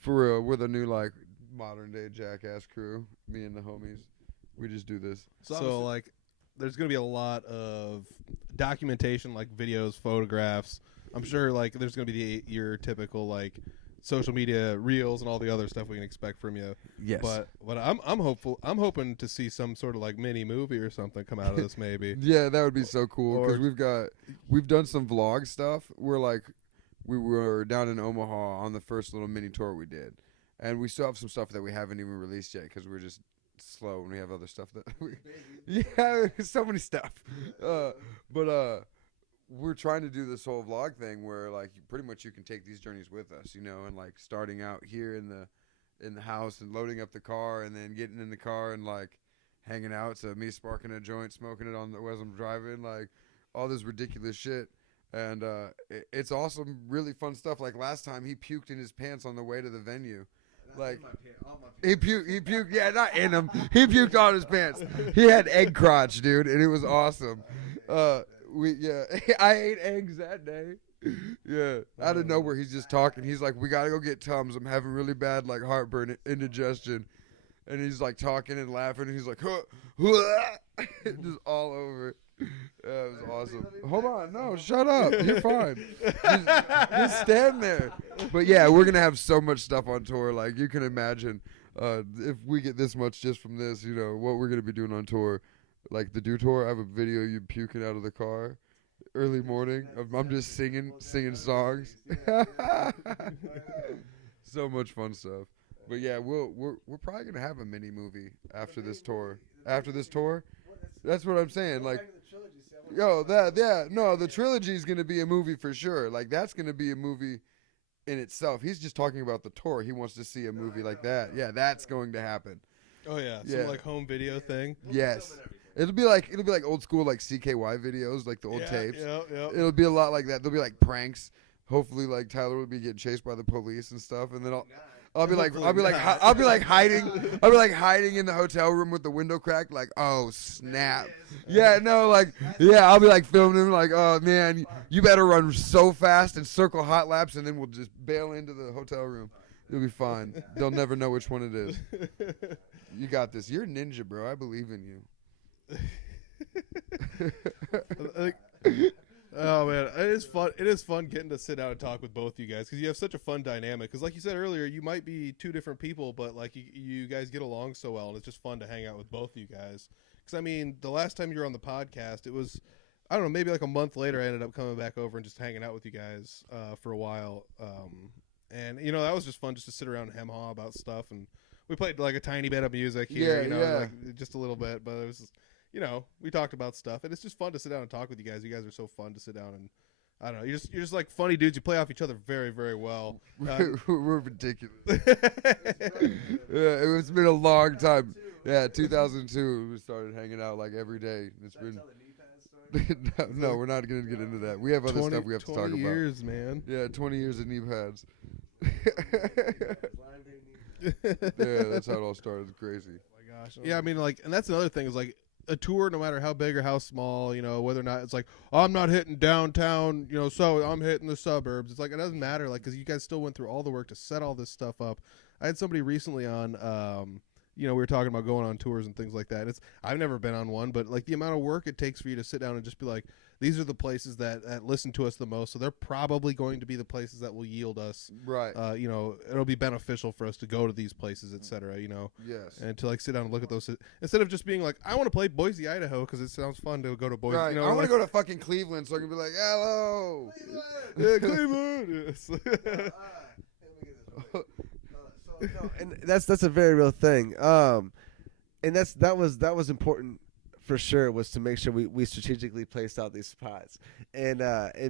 For real, we're the new like modern day Jackass crew. Me and the homies, we just do this. So like, there's going to be a lot of documentation, like videos, photographs. I'm sure like there's going to be your typical like social media reels and all the other stuff we can expect from you. Yes. But what I'm hoping to see some sort of like mini movie or something come out of this maybe. Yeah, that would be so cool, because we've done some vlog stuff where like we were down in Omaha on the first little mini tour we did, and we still have some stuff that we haven't even released yet because we're just slow and we have other stuff that so many stuff. But we're trying to do this whole vlog thing where like pretty much you can take these journeys with us, you know, and like starting out here in the house and loading up the car and then getting in the car and like hanging out, so me sparking a joint, smoking it on as I'm driving, like all this ridiculous shit. And it's awesome, really fun stuff. Like last time he puked in his pants on the way to the venue. Like he puked, yeah, not in them. He puked on his pants. He had egg crotch, dude, and it was awesome. I ate eggs that day. Yeah, out of nowhere, he's just talking. He's like, "We gotta go get Tums. I'm having really bad like heartburn, indigestion," and he's like talking and laughing. And he's like, just all over. Yeah, it was awesome. Hold on, no, shut up. You're fine. Just stand there. But yeah, we're gonna have so much stuff on tour. Like you can imagine, if we get this much just from this, you know what we're gonna be doing on tour. Like the Do tour, I have a video you puking out of the car, early morning. I'm just singing songs. So much fun stuff. But yeah, we're probably gonna have a mini movie after this tour. After this tour. That's what I'm saying. Like, Yo, no, the trilogy is gonna be a movie for sure. Like that's gonna be a movie in itself. He's just talking about the tour. He wants to see a movie like that. Yeah, that's going to happen. Oh yeah, Yeah. some like home video thing. Yes. It'll be like old school like CKY videos, like the old tapes. Yeah. It'll be a lot like that. There'll be like pranks. Hopefully, like Tyler will be getting chased by the police and stuff, and then I'll be like hiding in the hotel room with the window cracked, like, oh snap. Yeah, no, like, yeah, I'll be like filming him, like, oh man, you better run so fast and circle hot laps, and then we'll just bail into the hotel room. You'll be fine. They'll never know which one it is. You got this. You're a ninja, bro. I believe in you. Oh man, it is fun. It is fun getting to sit down and talk with both you guys because you have such a fun dynamic. Because like you said earlier, you might be two different people, but like you guys get along so well, and it's just fun to hang out with both you guys. Because I mean, the last time you were on the podcast, it was, I don't know, maybe like a month later, I ended up coming back over and just hanging out with you guys for a while. And you know, that was just fun just to sit around and hem-haw about stuff, and we played like a tiny bit of music here, like just a little bit, but it was, you know, we talked about stuff, and it's just fun to sit down and talk with you guys. You guys are so fun to sit down and, I don't know, you're just like funny dudes. You play off each other very, very well. We're ridiculous. Yeah, it's been a long time. Yeah, 2002 we started hanging out like every day. It's been no, we're not going to get into that. We have other stuff we have to talk about. 20 years, man. Yeah, 20 years of knee pads. Yeah, that's how it all started. It's crazy. Oh my gosh. Yeah, I mean, like, and that's another thing is like a tour, no matter how big or how small, you know, whether or not it's like, oh, I'm not hitting downtown, you know, so I'm hitting the suburbs. It's like, it doesn't matter, like, because you guys still went through all the work to set all this stuff up. I had somebody recently on, you know, we were talking about going on tours and things like that. And I've never been on one, but like the amount of work it takes for you to sit down and just be like, these are the places that listen to us the most, so they're probably going to be the places that will yield us. Right. You know, it'll be beneficial for us to go to these places, etc. You know. Yes. And to like sit down and look at those instead of just being like, I want to play Boise, Idaho, because it sounds fun to go to Boise. Right. You know, I want like, to go to fucking Cleveland, so I can be like, hello. yeah, Cleveland. Yes. No, and that's a very real thing. And that was important for sure, was to make sure we strategically placed out these spots and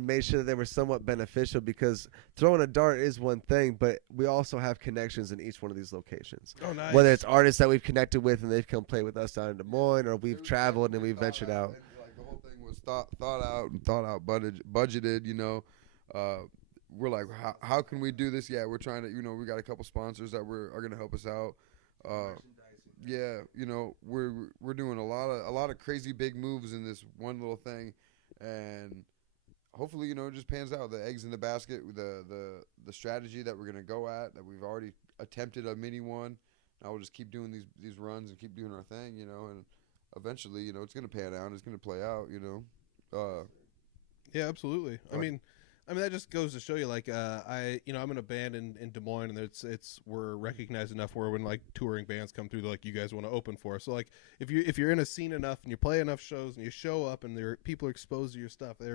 made sure that they were somewhat beneficial, because throwing a dart is one thing, but we also have connections in each one of these locations. Oh, nice. Whether it's artists that we've connected with and they've come play with us down in Des Moines, or we've traveled and we've ventured out. Like the whole thing was thought out, budgeted. You know, we're like, how can we do this? Yeah, we're trying to. You know, we got a couple sponsors that are going to help us out. Yeah, you know, we're doing a lot of crazy big moves in this one little thing, and hopefully, you know, it just pans out. The eggs in the basket, the strategy that we're gonna go at, that we've already attempted a mini one. Now we'll just keep doing these runs and keep doing our thing, you know, and eventually, you know, it's gonna pan out. It's gonna play out, you know. Yeah, absolutely. I mean that just goes to show you, like, I'm in a band in Des Moines, and we're recognized enough where when like touring bands come through, they're like, you guys want to open for us. So like if you're in a scene enough and you play enough shows and you show up and people are exposed to your stuff, they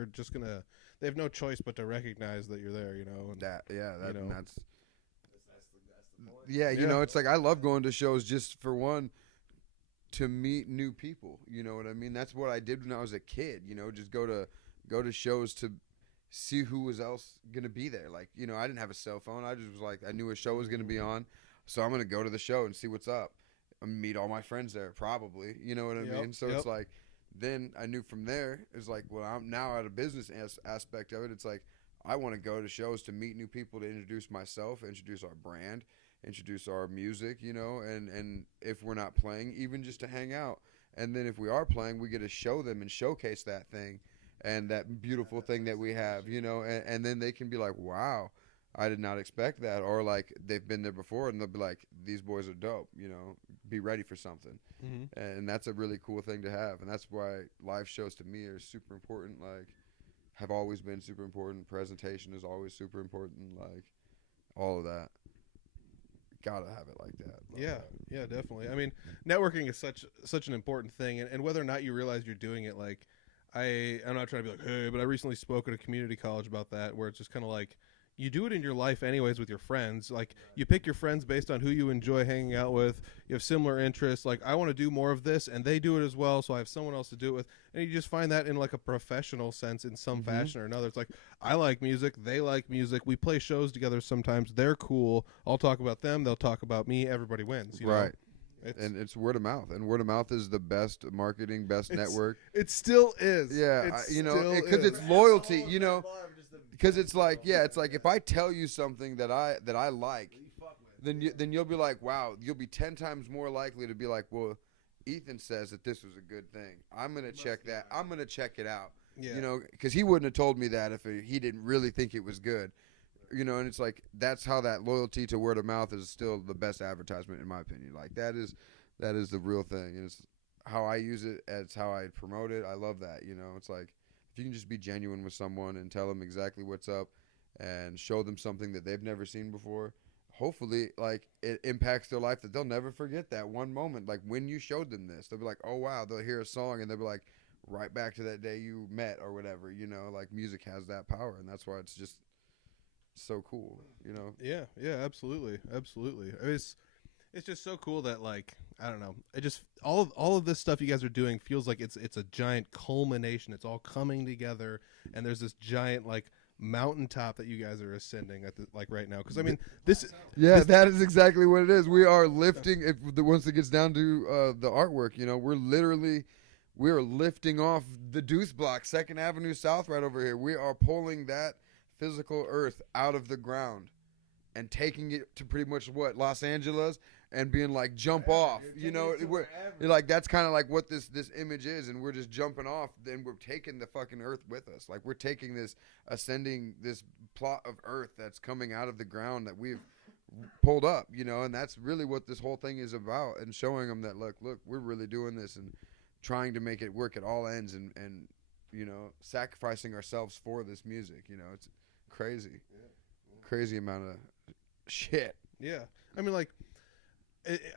have no choice but to recognize that you're there, you know. And, that's you know, it's like I love going to shows just for one, to meet new people. You know what I mean? That's what I did when I was a kid. You know, just go to shows to see who was else gonna be there. Like, you know, I didn't have a cell phone. I just was like, I knew a show was gonna be on, so I'm gonna go to the show and see what's up. And meet all my friends there, probably. You know what I mean? So it's like, then I knew from there, it's like, well, I'm now at a business aspect of it. It's like, I want to go to shows to meet new people, to introduce myself, introduce our brand, introduce our music, you know, and if we're not playing, even just to hang out. And then if we are playing, we get to show them and showcase that thing and that beautiful thing that we have, you know, and then they can be like, wow, I did not expect that. Or like they've been there before and they'll be like, these boys are dope, you know, be ready for something. Mm-hmm. And that's a really cool thing to have. And that's why live shows to me are super important, like have always been super important. Presentation is always super important, like all of that. Gotta have it like that. Yeah, definitely. I mean, networking is such an important thing, and whether or not you realize you're doing it, like I'm not trying to be like, hey, but I recently spoke at a community college about that, where it's just kind of like, you do it in your life anyways with your friends. Like you pick your friends based on who you enjoy hanging out with. You have similar interests. Like I want to do more of this and they do it as well, so I have someone else to do it with. And you just find that in like a professional sense in some fashion or another. It's like I like music, they like music. We play shows together sometimes. They're cool. I'll talk about them, they'll talk about me. Everybody wins, you know? Right. And it's word of mouth, and word of mouth is the best marketing, best network. It still is. Yeah, It because it's loyalty, you know. Because it's like, it's like if I tell you something that I like, then you'll be like, wow, you'll be 10 times more likely to be like, well, Ethan says that this was a good thing. I'm gonna check that. I'm gonna check it out. Yeah. You know, because he wouldn't have told me that if he didn't really think it was good. You know, and it's like that's how that loyalty to word of mouth is still the best advertisement in my opinion. Like that is the real thing, and it's how I use it. It's how I promote it. I love that. You know, it's like if you can just be genuine with someone and tell them exactly what's up, and show them something that they've never seen before. Hopefully, like it impacts their life that they'll never forget that one moment. Like when you showed them this, they'll be like, "Oh wow!" They'll hear a song and they'll be like, "Right back to that day you met or whatever." You know, like music has that power, and that's why it's just so cool, you know. Yeah, absolutely. It's just so cool that like I don't know. It just all of this stuff you guys are doing feels like it's a giant culmination. It's all coming together, and there's this giant like mountaintop that you guys are ascending at like right now. Because I mean, that is exactly what it is. We are lifting. Once it gets down to the artwork, you know, we're lifting off the Deuce Block, 2nd Avenue South, right over here. We are pulling that physical earth out of the ground and taking it to pretty much Los Angeles and being like jump off, you know. We're like that's kind of like what this image is, and we're just jumping off. Then we're taking the fucking earth with us. Like we're taking this this plot of earth that's coming out of the ground that we've pulled up, you know. And that's really what this whole thing is about, and showing them that look, we're really doing this and trying to make it work at all ends, and you know, sacrificing ourselves for this music. You know, it's crazy amount of shit. Yeah, I mean, like,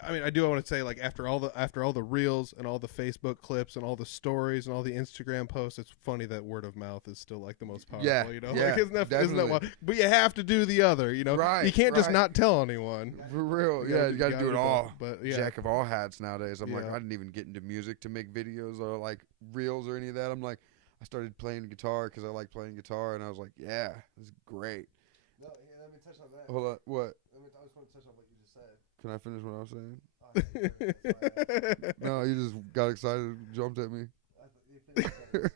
I do want to say, like, after all the reels and all the Facebook clips and all the stories and all the Instagram posts, it's funny that word of mouth is still like the most powerful. Yeah, you know, yeah, like, isn't that definitely. wild? But you have to do the other. You know, Right, you can't just right. not tell anyone. For real, You you gotta do it all. both, but yeah, Jack of all hats nowadays. I'm like, Yeah. I didn't even get into music to make videos or like reels or any of that. I'm like, I started playing guitar because I like playing guitar, and I was like, yeah, this is great. No, yeah, let me touch on that. Hold on, what? I just want to touch on what you just said. Can I finish what I was saying? Oh, yeah, that's why No, you just got excited, and jumped at me. you finished that.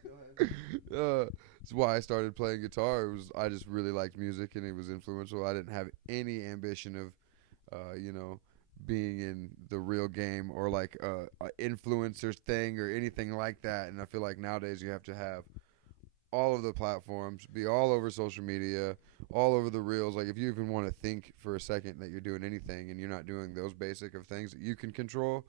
Go ahead. That's why I started playing guitar. I just really liked music, and it was influential. I didn't have any ambition of, you know, being in the real game or like a influencer thing or anything like that. And I feel like nowadays you have to have all of the platforms, be all over social media, all over the reels. Like if you even want to think for a second that you're doing anything and you're not doing those basic of things that you can control,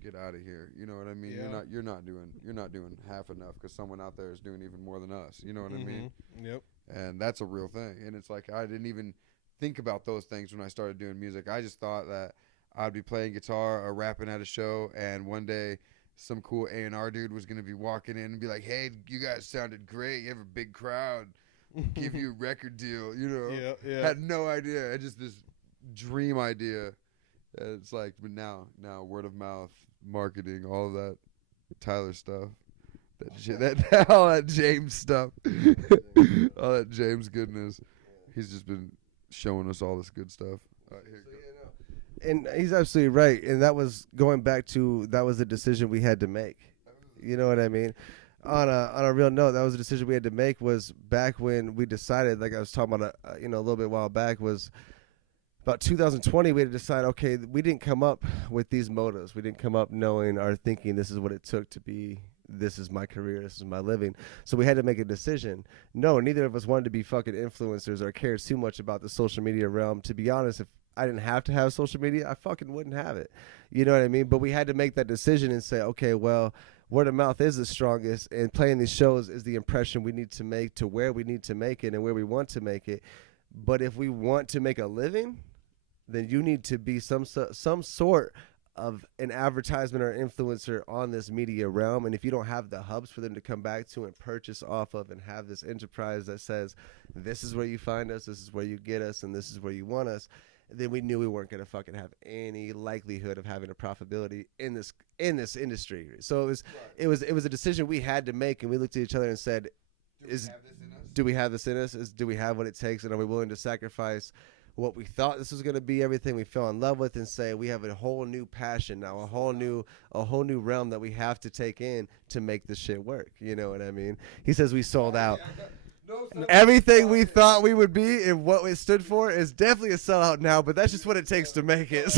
get out of here. You know what I mean? Yeah. You're not doing half enough because someone out there is doing even more than us. You know what I mean? Yep. And that's a real thing. And it's like I didn't even think about those things when I started doing music. I just thought that I'd be playing guitar or rapping at a show, and one day some cool A&R dude was going to be walking in and be like, hey, you guys sounded great. You have a big crowd. Give you a record deal, you know? Yeah. Had no idea. I just this dream idea. And it's like, but now word of mouth, marketing, all of that Tyler stuff. That shit, all that James stuff. All that James goodness. He's just been showing us all this good stuff. All right, here you go. And he's absolutely right. And that was going back to that was a decision we had to make. You know what I mean? On a real note, that was a decision we had to make. Was back when we decided, like I was talking about, a little bit while back, was about 2020. We had to decide. Okay, we didn't come up with these motives. We didn't come up knowing or thinking this is what it took to be. This is my career. This is my living. So we had to make a decision. No, neither of us wanted to be fucking influencers or cared too much about the social media realm. To be honest, if I didn't have to have social media, I fucking wouldn't have it. You know what I mean? But we had to make that decision and say, okay, well, word of mouth is the strongest, and playing these shows is the impression we need to make to where we need to make it and where we want to make it. But if we want to make a living, then you need to be some sort an advertisement or influencer on this media realm, and if you don't have the hubs for them to come back to and purchase off of and have this enterprise that says this is where you find us, this is where you get us, and this is where you want us, then we knew we weren't going to fucking have any likelihood of having a profitability in this industry. So it was a decision we had to make, and we looked at each other and said, do we have this in us? Do we have what it takes, and are we willing to sacrifice what we thought this was going to be, everything we fell in love with, and say we have a whole new passion now, a whole new realm that we have to take in to make this shit work. You know what I mean? He says we sold out. Everything we thought we would be and what it stood for is definitely a sellout now, but that's just what it takes to make it.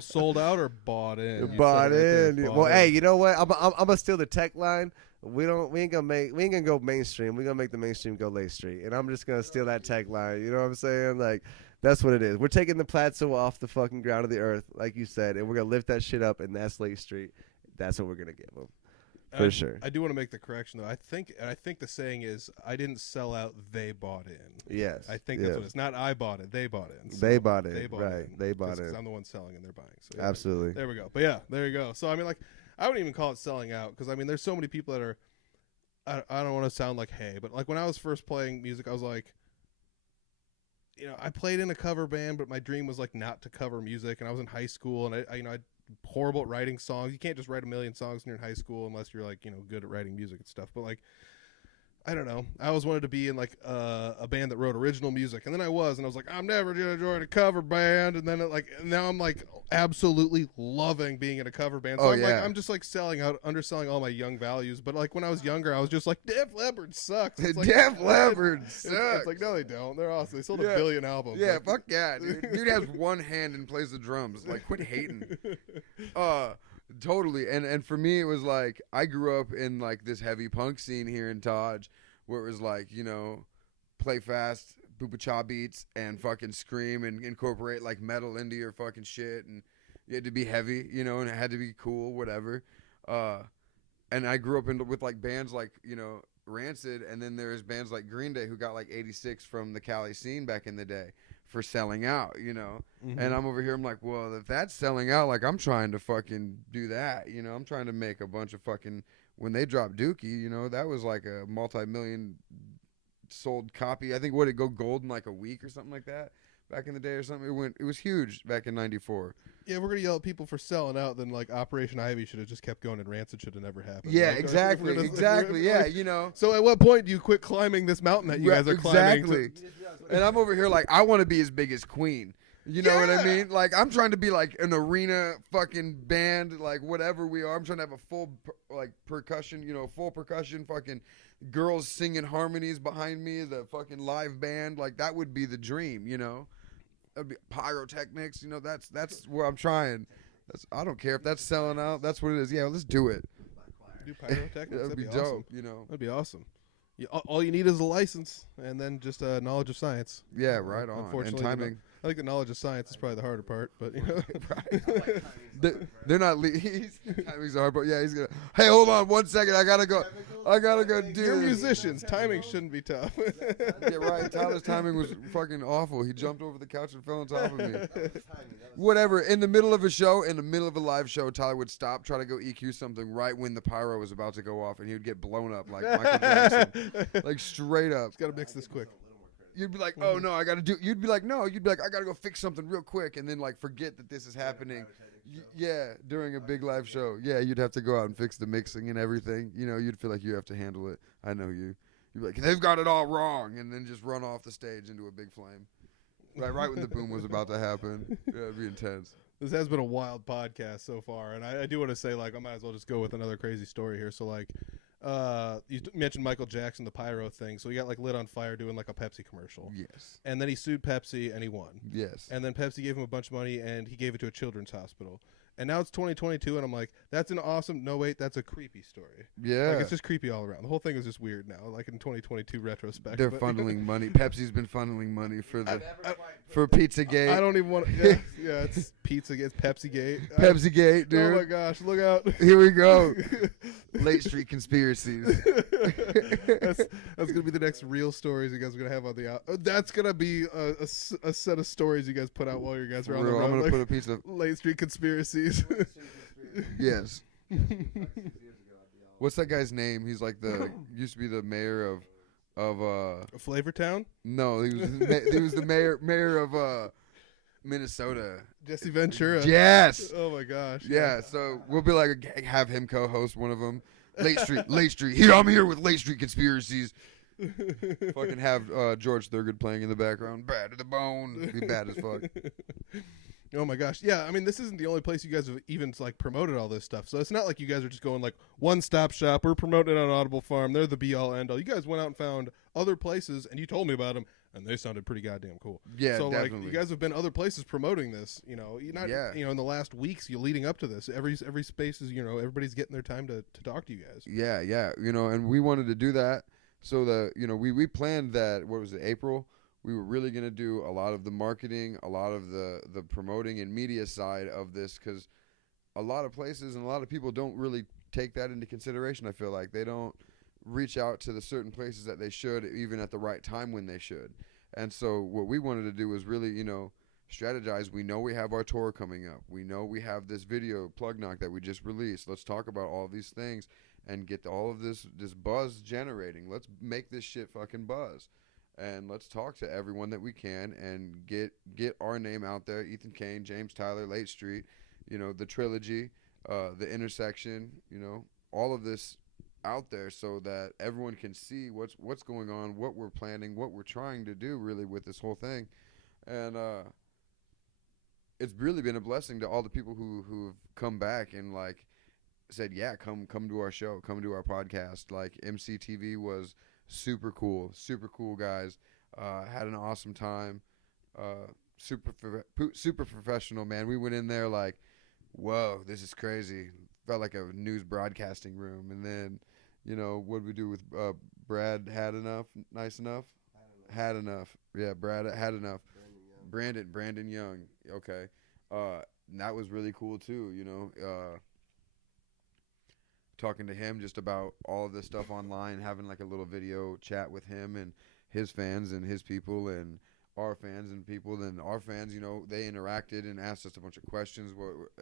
Sold out or bought in? Bought in. Well, hey, you know what? I'm gonna steal the tech line. We ain't gonna go mainstream. We're gonna make the mainstream go Late Street, and I'm just gonna steal that tech line. You know what I'm saying? Like, that's what it is. We're taking the plateau off the fucking ground of the earth, like you said, and we're gonna lift that shit up, and that's Late Street. That's what we're gonna give them. For sure. I do want to make the correction though. I think the saying is, I didn't sell out, they bought in. Yes. I think that's what it's not. I bought it, they bought in. So they bought in. They bought right. in. They bought in. I'm the one selling and they're buying. So yeah, absolutely. There we go. But yeah, there you go. So I mean, like, I wouldn't even call it selling out, because I mean, there's so many people that are. I don't want to sound like hey, but like when I was first playing music, I was like, you know, I played in a cover band, but my dream was like not to cover music, and I was in high school, and I horrible at writing songs. You can't just write a million songs when you're in high school unless you're like, you know, good at writing music and stuff. But like, I don't know. I always wanted to be in like a band that wrote original music, and then I was like, I'm never gonna join a cover band. And then now I'm like absolutely loving being in a cover band. So I'm just like underselling all my young values. But like when I was younger, I was just like, Def Leppard sucks. It's like, Def Leppard sucks. It's like, no, they don't. They're awesome. They sold 1 billion albums. Yeah, like, fuck yeah, dude. Dude has one hand and plays the drums. Like, quit hating. Totally. And for me, it was like I grew up in like this heavy punk scene here in Taj, where it was like, you know, play fast, boopa cha beats, and fucking scream and incorporate like metal into your fucking shit, and you had to be heavy, you know, and it had to be cool, whatever. And I grew up with like bands like, you know, Rancid, and then there's bands like Green Day who got like 86 from the Cali scene back in the day for selling out, you know. Mm-hmm. And I'm over here, I'm like, well, if that's selling out, like I'm trying to fucking do that, you know. I'm trying to make a bunch of fucking, when they dropped Dookie, you know, that was like a multi-million sold copy. I think would it go gold in like a week or something like that back in the day or something. It was huge back in '94. Yeah, we're gonna yell at people for selling out. Then like Operation Ivy should have just kept going, and Rancid should have never happened. Yeah, like, exactly. Yeah, you know. So at what point do you quit climbing this mountain that you guys are climbing? Exactly. And I'm over here like I want to be as big as Queen. You know what I mean? Like I'm trying to be like an arena fucking band, like whatever we are. I'm trying to have a full like percussion, you know, full percussion, fucking girls singing harmonies behind me, the fucking live band. Like that would be the dream, you know. That'd be pyrotechnics, you know. That's where I'm trying. I don't care if that's selling out. That's what it is. Yeah, let's do it. Do pyrotechnics? That'd be awesome. dope, you know. That'd be awesome. All you need is a license and then just a knowledge of science. Yeah, right on. Unfortunately, and timing. I think the knowledge of science is probably the harder part, but you know. They're not. Timing's the hard part. Yeah, he's gonna. Hey, hold on 1 second. I gotta go. Do. You're musicians. Timing shouldn't be tough. Yeah, right. Tyler's timing was fucking awful. He jumped over the couch and fell on top of me. Whatever. In the middle of a show, in the middle of a live show, Tyler would stop, try to go EQ something right when the pyro was about to go off, and he would get blown up like Michael Jackson, like straight up. Got to mix this quick. You'd be like, oh no, I gotta do. You'd be like, no. You'd be like, I gotta go fix something real quick, and then like forget that this is happening. Yeah, during a big live show. Yeah, you'd have to go out and fix the mixing and everything. You know, you'd feel like you have to handle it. I know you. You'd be like, they've got it all wrong, and then just run off the stage into a big flame. Right when the boom was about to happen. Yeah, it'd be intense. This has been a wild podcast so far, and I do want to say, like, I might as well just go with another crazy story here. So, like, you mentioned Michael Jackson, the pyro thing. So he got like lit on fire doing like a Pepsi commercial. Yes. And then he sued Pepsi and he won. Yes. And then Pepsi gave him a bunch of money and he gave it to a children's hospital. And now it's 2022 and I'm like, that's an awesome, no wait, that's a creepy story. Yeah. Like it's just creepy all around. The whole thing is just weird now, like in 2022 retrospect. They're funneling money. Pepsi's been funneling money for Pizzagate. I don't even want to. Yeah, Yeah, it's Pizza Gate, Pepsi Gate. Pepsi Gate, dude. Oh my gosh, look out. Here we go. Late Street Conspiracies. that's gonna be the next real stories you guys are gonna have on the that's gonna be a set of stories you guys put out while you guys are on the road. I'm gonna like put a piece of Late Street Conspiracies. yes. What's that guy's name? He's like used to be the mayor of Flavortown? No, he was the mayor of Minnesota. Jesse Ventura. Yes. Oh my gosh. Yeah, so we'll be like have him co-host one of them. Late Street. Here I'm here with Late Street Conspiracies. Fucking have George Thorogood playing in the background. Bad to the bone. Be bad as fuck. Oh my gosh. Yeah, I mean, this isn't the only place you guys have even like promoted all this stuff. So it's not like you guys are just going like one-stop shop. We're promoting it on Audible Farm. They're the be-all end-all. You guys went out and found other places, and you told me about them, and they sounded pretty goddamn cool. Yeah, so definitely. like you guys have been other places promoting this, you know, in the last weeks you leading up to this. Every space is, everybody's getting their time to talk to you guys. Yeah, and we wanted to do that so that, we planned that, what was it, April? We were really going to do a lot of the marketing, a lot of the promoting and media side of this, because a lot of places and a lot of people don't really take that into consideration. I feel like they don't reach out to the certain places that they should, even at the right time when they should. And so what we wanted to do was really, strategize. We know we have our tour coming up. We know we have this video, Plug Knock, that we just released. Let's talk about all these things and get all of this buzz generating. Let's make this shit fucking buzz. And let's talk to everyone that we can and get our name out there. Ethan Kane, James Tyler, Late Street, the trilogy, the intersection, all of this out there so that everyone can see what's going on, what we're planning, what we're trying to do really with this whole thing. And it's really been a blessing to all the people who've come back and like said, yeah, come to our show, come to our podcast. Like MCTV was super cool guys. Had an awesome time. Super professional, man. We went in there like, whoa, this is crazy. Felt like a news broadcasting room. And then, what did we do with Brad? Had enough? Nice enough? Had enough. Yeah, Brad had enough. Brandon Young. Okay. That was really cool too, talking to him just about all of this stuff online, having like a little video chat with him and his fans and his people and our fans and people. Then our fans, they interacted and asked us a bunch of questions,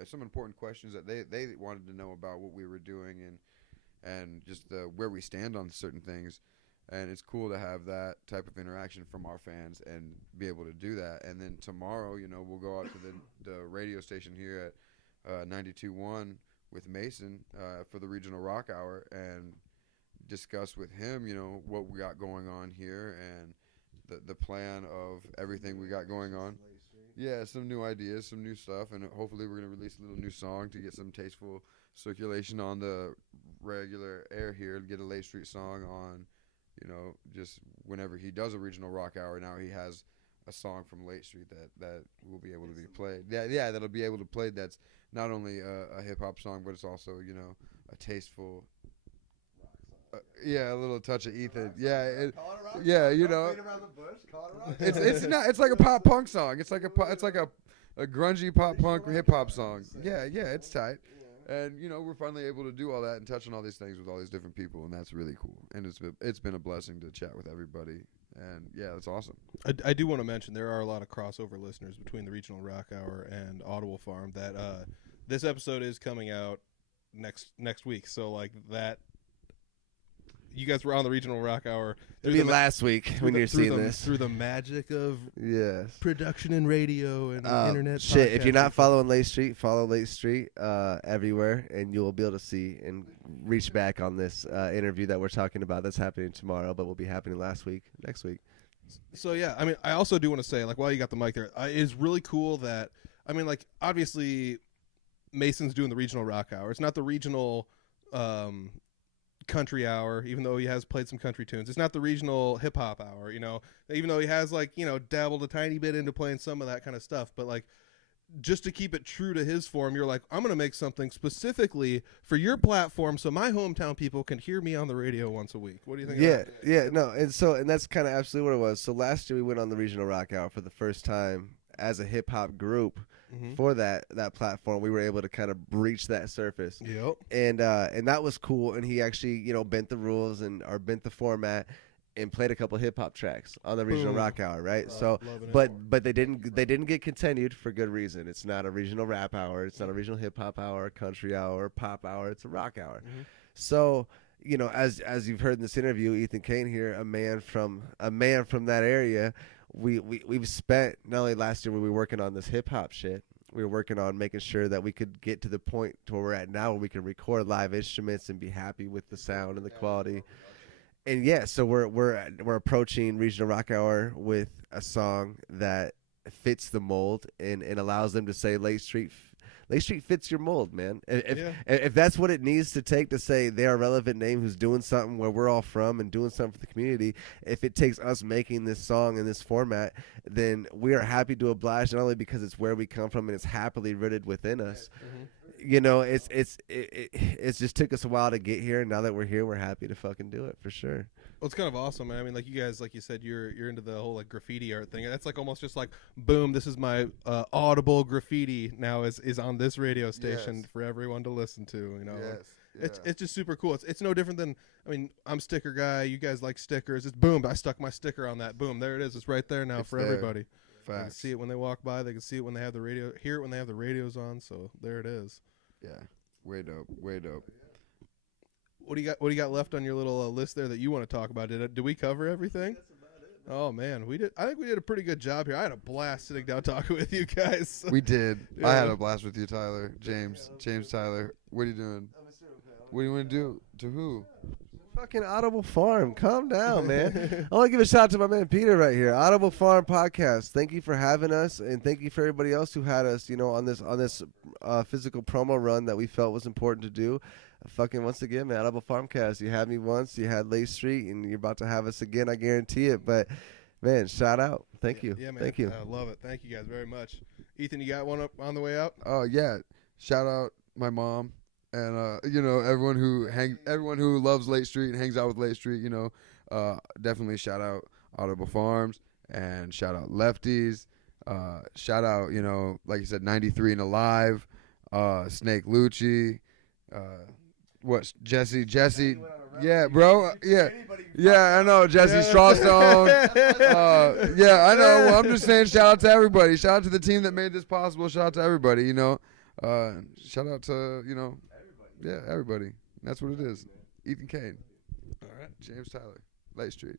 some important questions that they wanted to know about what we were doing and just where we stand on certain things. And it's cool to have that type of interaction from our fans and be able to do that. And then tomorrow, we'll go out to the radio station here at 92.1 with Mason for the Regional Rock Hour and discuss with him, what we got going on here and the plan of everything we got going on. Yeah, some new ideas, some new stuff, and hopefully we're going to release a little new song to get some tasteful circulation on the regular air here, to get a Late Street song on, just whenever he does a Regional Rock Hour. Now he has a song from Late Street that will be able to be played. Yeah, that'll be able to play. That's not only a hip-hop song, but it's also, a tasteful... a little touch of Ethan. Yeah, it's like a pop punk song. It's like a grungy pop punk hip hop song. Yeah, it's tight. And we're finally able to do all that and touch on all these things with all these different people, and that's really cool. And it's been a blessing to chat with everybody. And yeah, that's awesome. I do want to mention there are a lot of crossover listeners between the Regional Rock Hour and Audible Farm. That this episode is coming out next week. So like that. You guys were on the Regional Rock Hour. It'll be last week when you're seeing this. Through the magic of yes, production and radio and internet. Shit, if you're not following Late Street, follow Late Street everywhere, and you will be able to see and reach back on this interview that we're talking about that's happening tomorrow, but will be happening next week. So, yeah, I mean, I also do want to say, like, while you got the mic there, it is really cool that, I mean, like, obviously Mason's doing the Regional Rock Hour. It's not the regional... country hour, even though he has played some country tunes. It's not the regional hip hop hour, even though he has like, dabbled a tiny bit into playing some of that kind of stuff. But like, just to keep it true to his form, you're like, I'm going to make something specifically for your platform so my hometown people can hear me on the radio once a week. What do you think? Yeah, no. And that's kind of absolutely what it was. So last year we went on the Regional Rock Hour for the first time as a hip hop group for that platform, we were able to kind of breach that surface. Yep. And that was cool. And he actually, you know, bent the rules or bent the format and played a couple hip hop tracks on the Regional Rock Hour, right? So, but they didn't get continued for good reason. It's not a regional rap hour. It's not a regional hip hop hour, country hour, pop hour. It's a rock hour. So, you know, as you've heard in this interview, Ethan Kane here, a man from that area. We've spent, not only last year we were working on this hip hop shit, we were working on making sure that we could get to the point to where we're at now, where we can record live instruments and be happy with the sound and the quality. And yeah, so we're approaching Regional Rock Hour with a song that fits the mold and allows them to say Late Street fits your mold, man. If that's what it needs to take to say they're a relevant name who's doing something where we're all from and doing something for the community, if it takes us making this song in this format, then we are happy to oblige, not only because it's where we come from and it's happily rooted within us. You know, it just took us a while to get here, and now that we're here, we're happy to fucking do it for sure. Well, it's kind of awesome, man. I mean, like you guys, like you said, you're into the whole like graffiti art thing. That's like almost just like, boom, this is my Audible graffiti now is on this radio station for everyone to listen to. You know, it's just super cool. It's no different than, I mean, I'm sticker guy. You guys like stickers. It's boom. I stuck my sticker on that. Boom, there it is. It's right there now for everybody. They can see it when they walk by. They can see it when they have the radio. Hear it when they have the radios on. So there it is. Yeah, way dope, way dope. What do you got left on your little list there that you want to talk about? Did we cover everything? That's about it, man. Oh man, we did. I think we did a pretty good job here. I had a blast sitting down talking with you guys. We did. Yeah. I had a blast with you, Tyler. James Tyler. What are you doing? What do you want to do? To who? Fucking Audible Farm. Calm down, man. I want to give a shout out to my man Peter right here. Audible Farm podcast. Thank you for having us, and thank you for everybody else who had us, you know, on this physical promo run that we felt was important to do. Fucking once again, man, Audible Farmcast. You had me once, you had Late Street, and you're about to have us again. I guarantee it. But man, shout out. Thank you. Yeah, man. Thank you. I love it. Thank you guys very much. Ethan, you got one up on the way out? Oh yeah. Shout out my mom. And you know, everyone who loves Late Street and hangs out with Late Street, you know, definitely shout out Audible Farms and shout out Lefties. Shout out, you know, like you said, 93 and Alive, Snake Lucci, Jesse, yeah, bro, yeah, I know, Jesse Strawstone, yeah, I know. Well, I'm just saying, shout out to everybody. Shout out to the team that made this possible. Shout out to everybody, you know. Shout out to, you know. Yeah, everybody. That's what it is. Ethan Kane. All right. James Tyler. Late Street.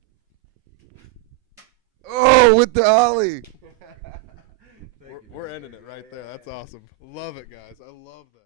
Oh, with the ollie. We're ending it right there. That's awesome. Love it, guys. I love that.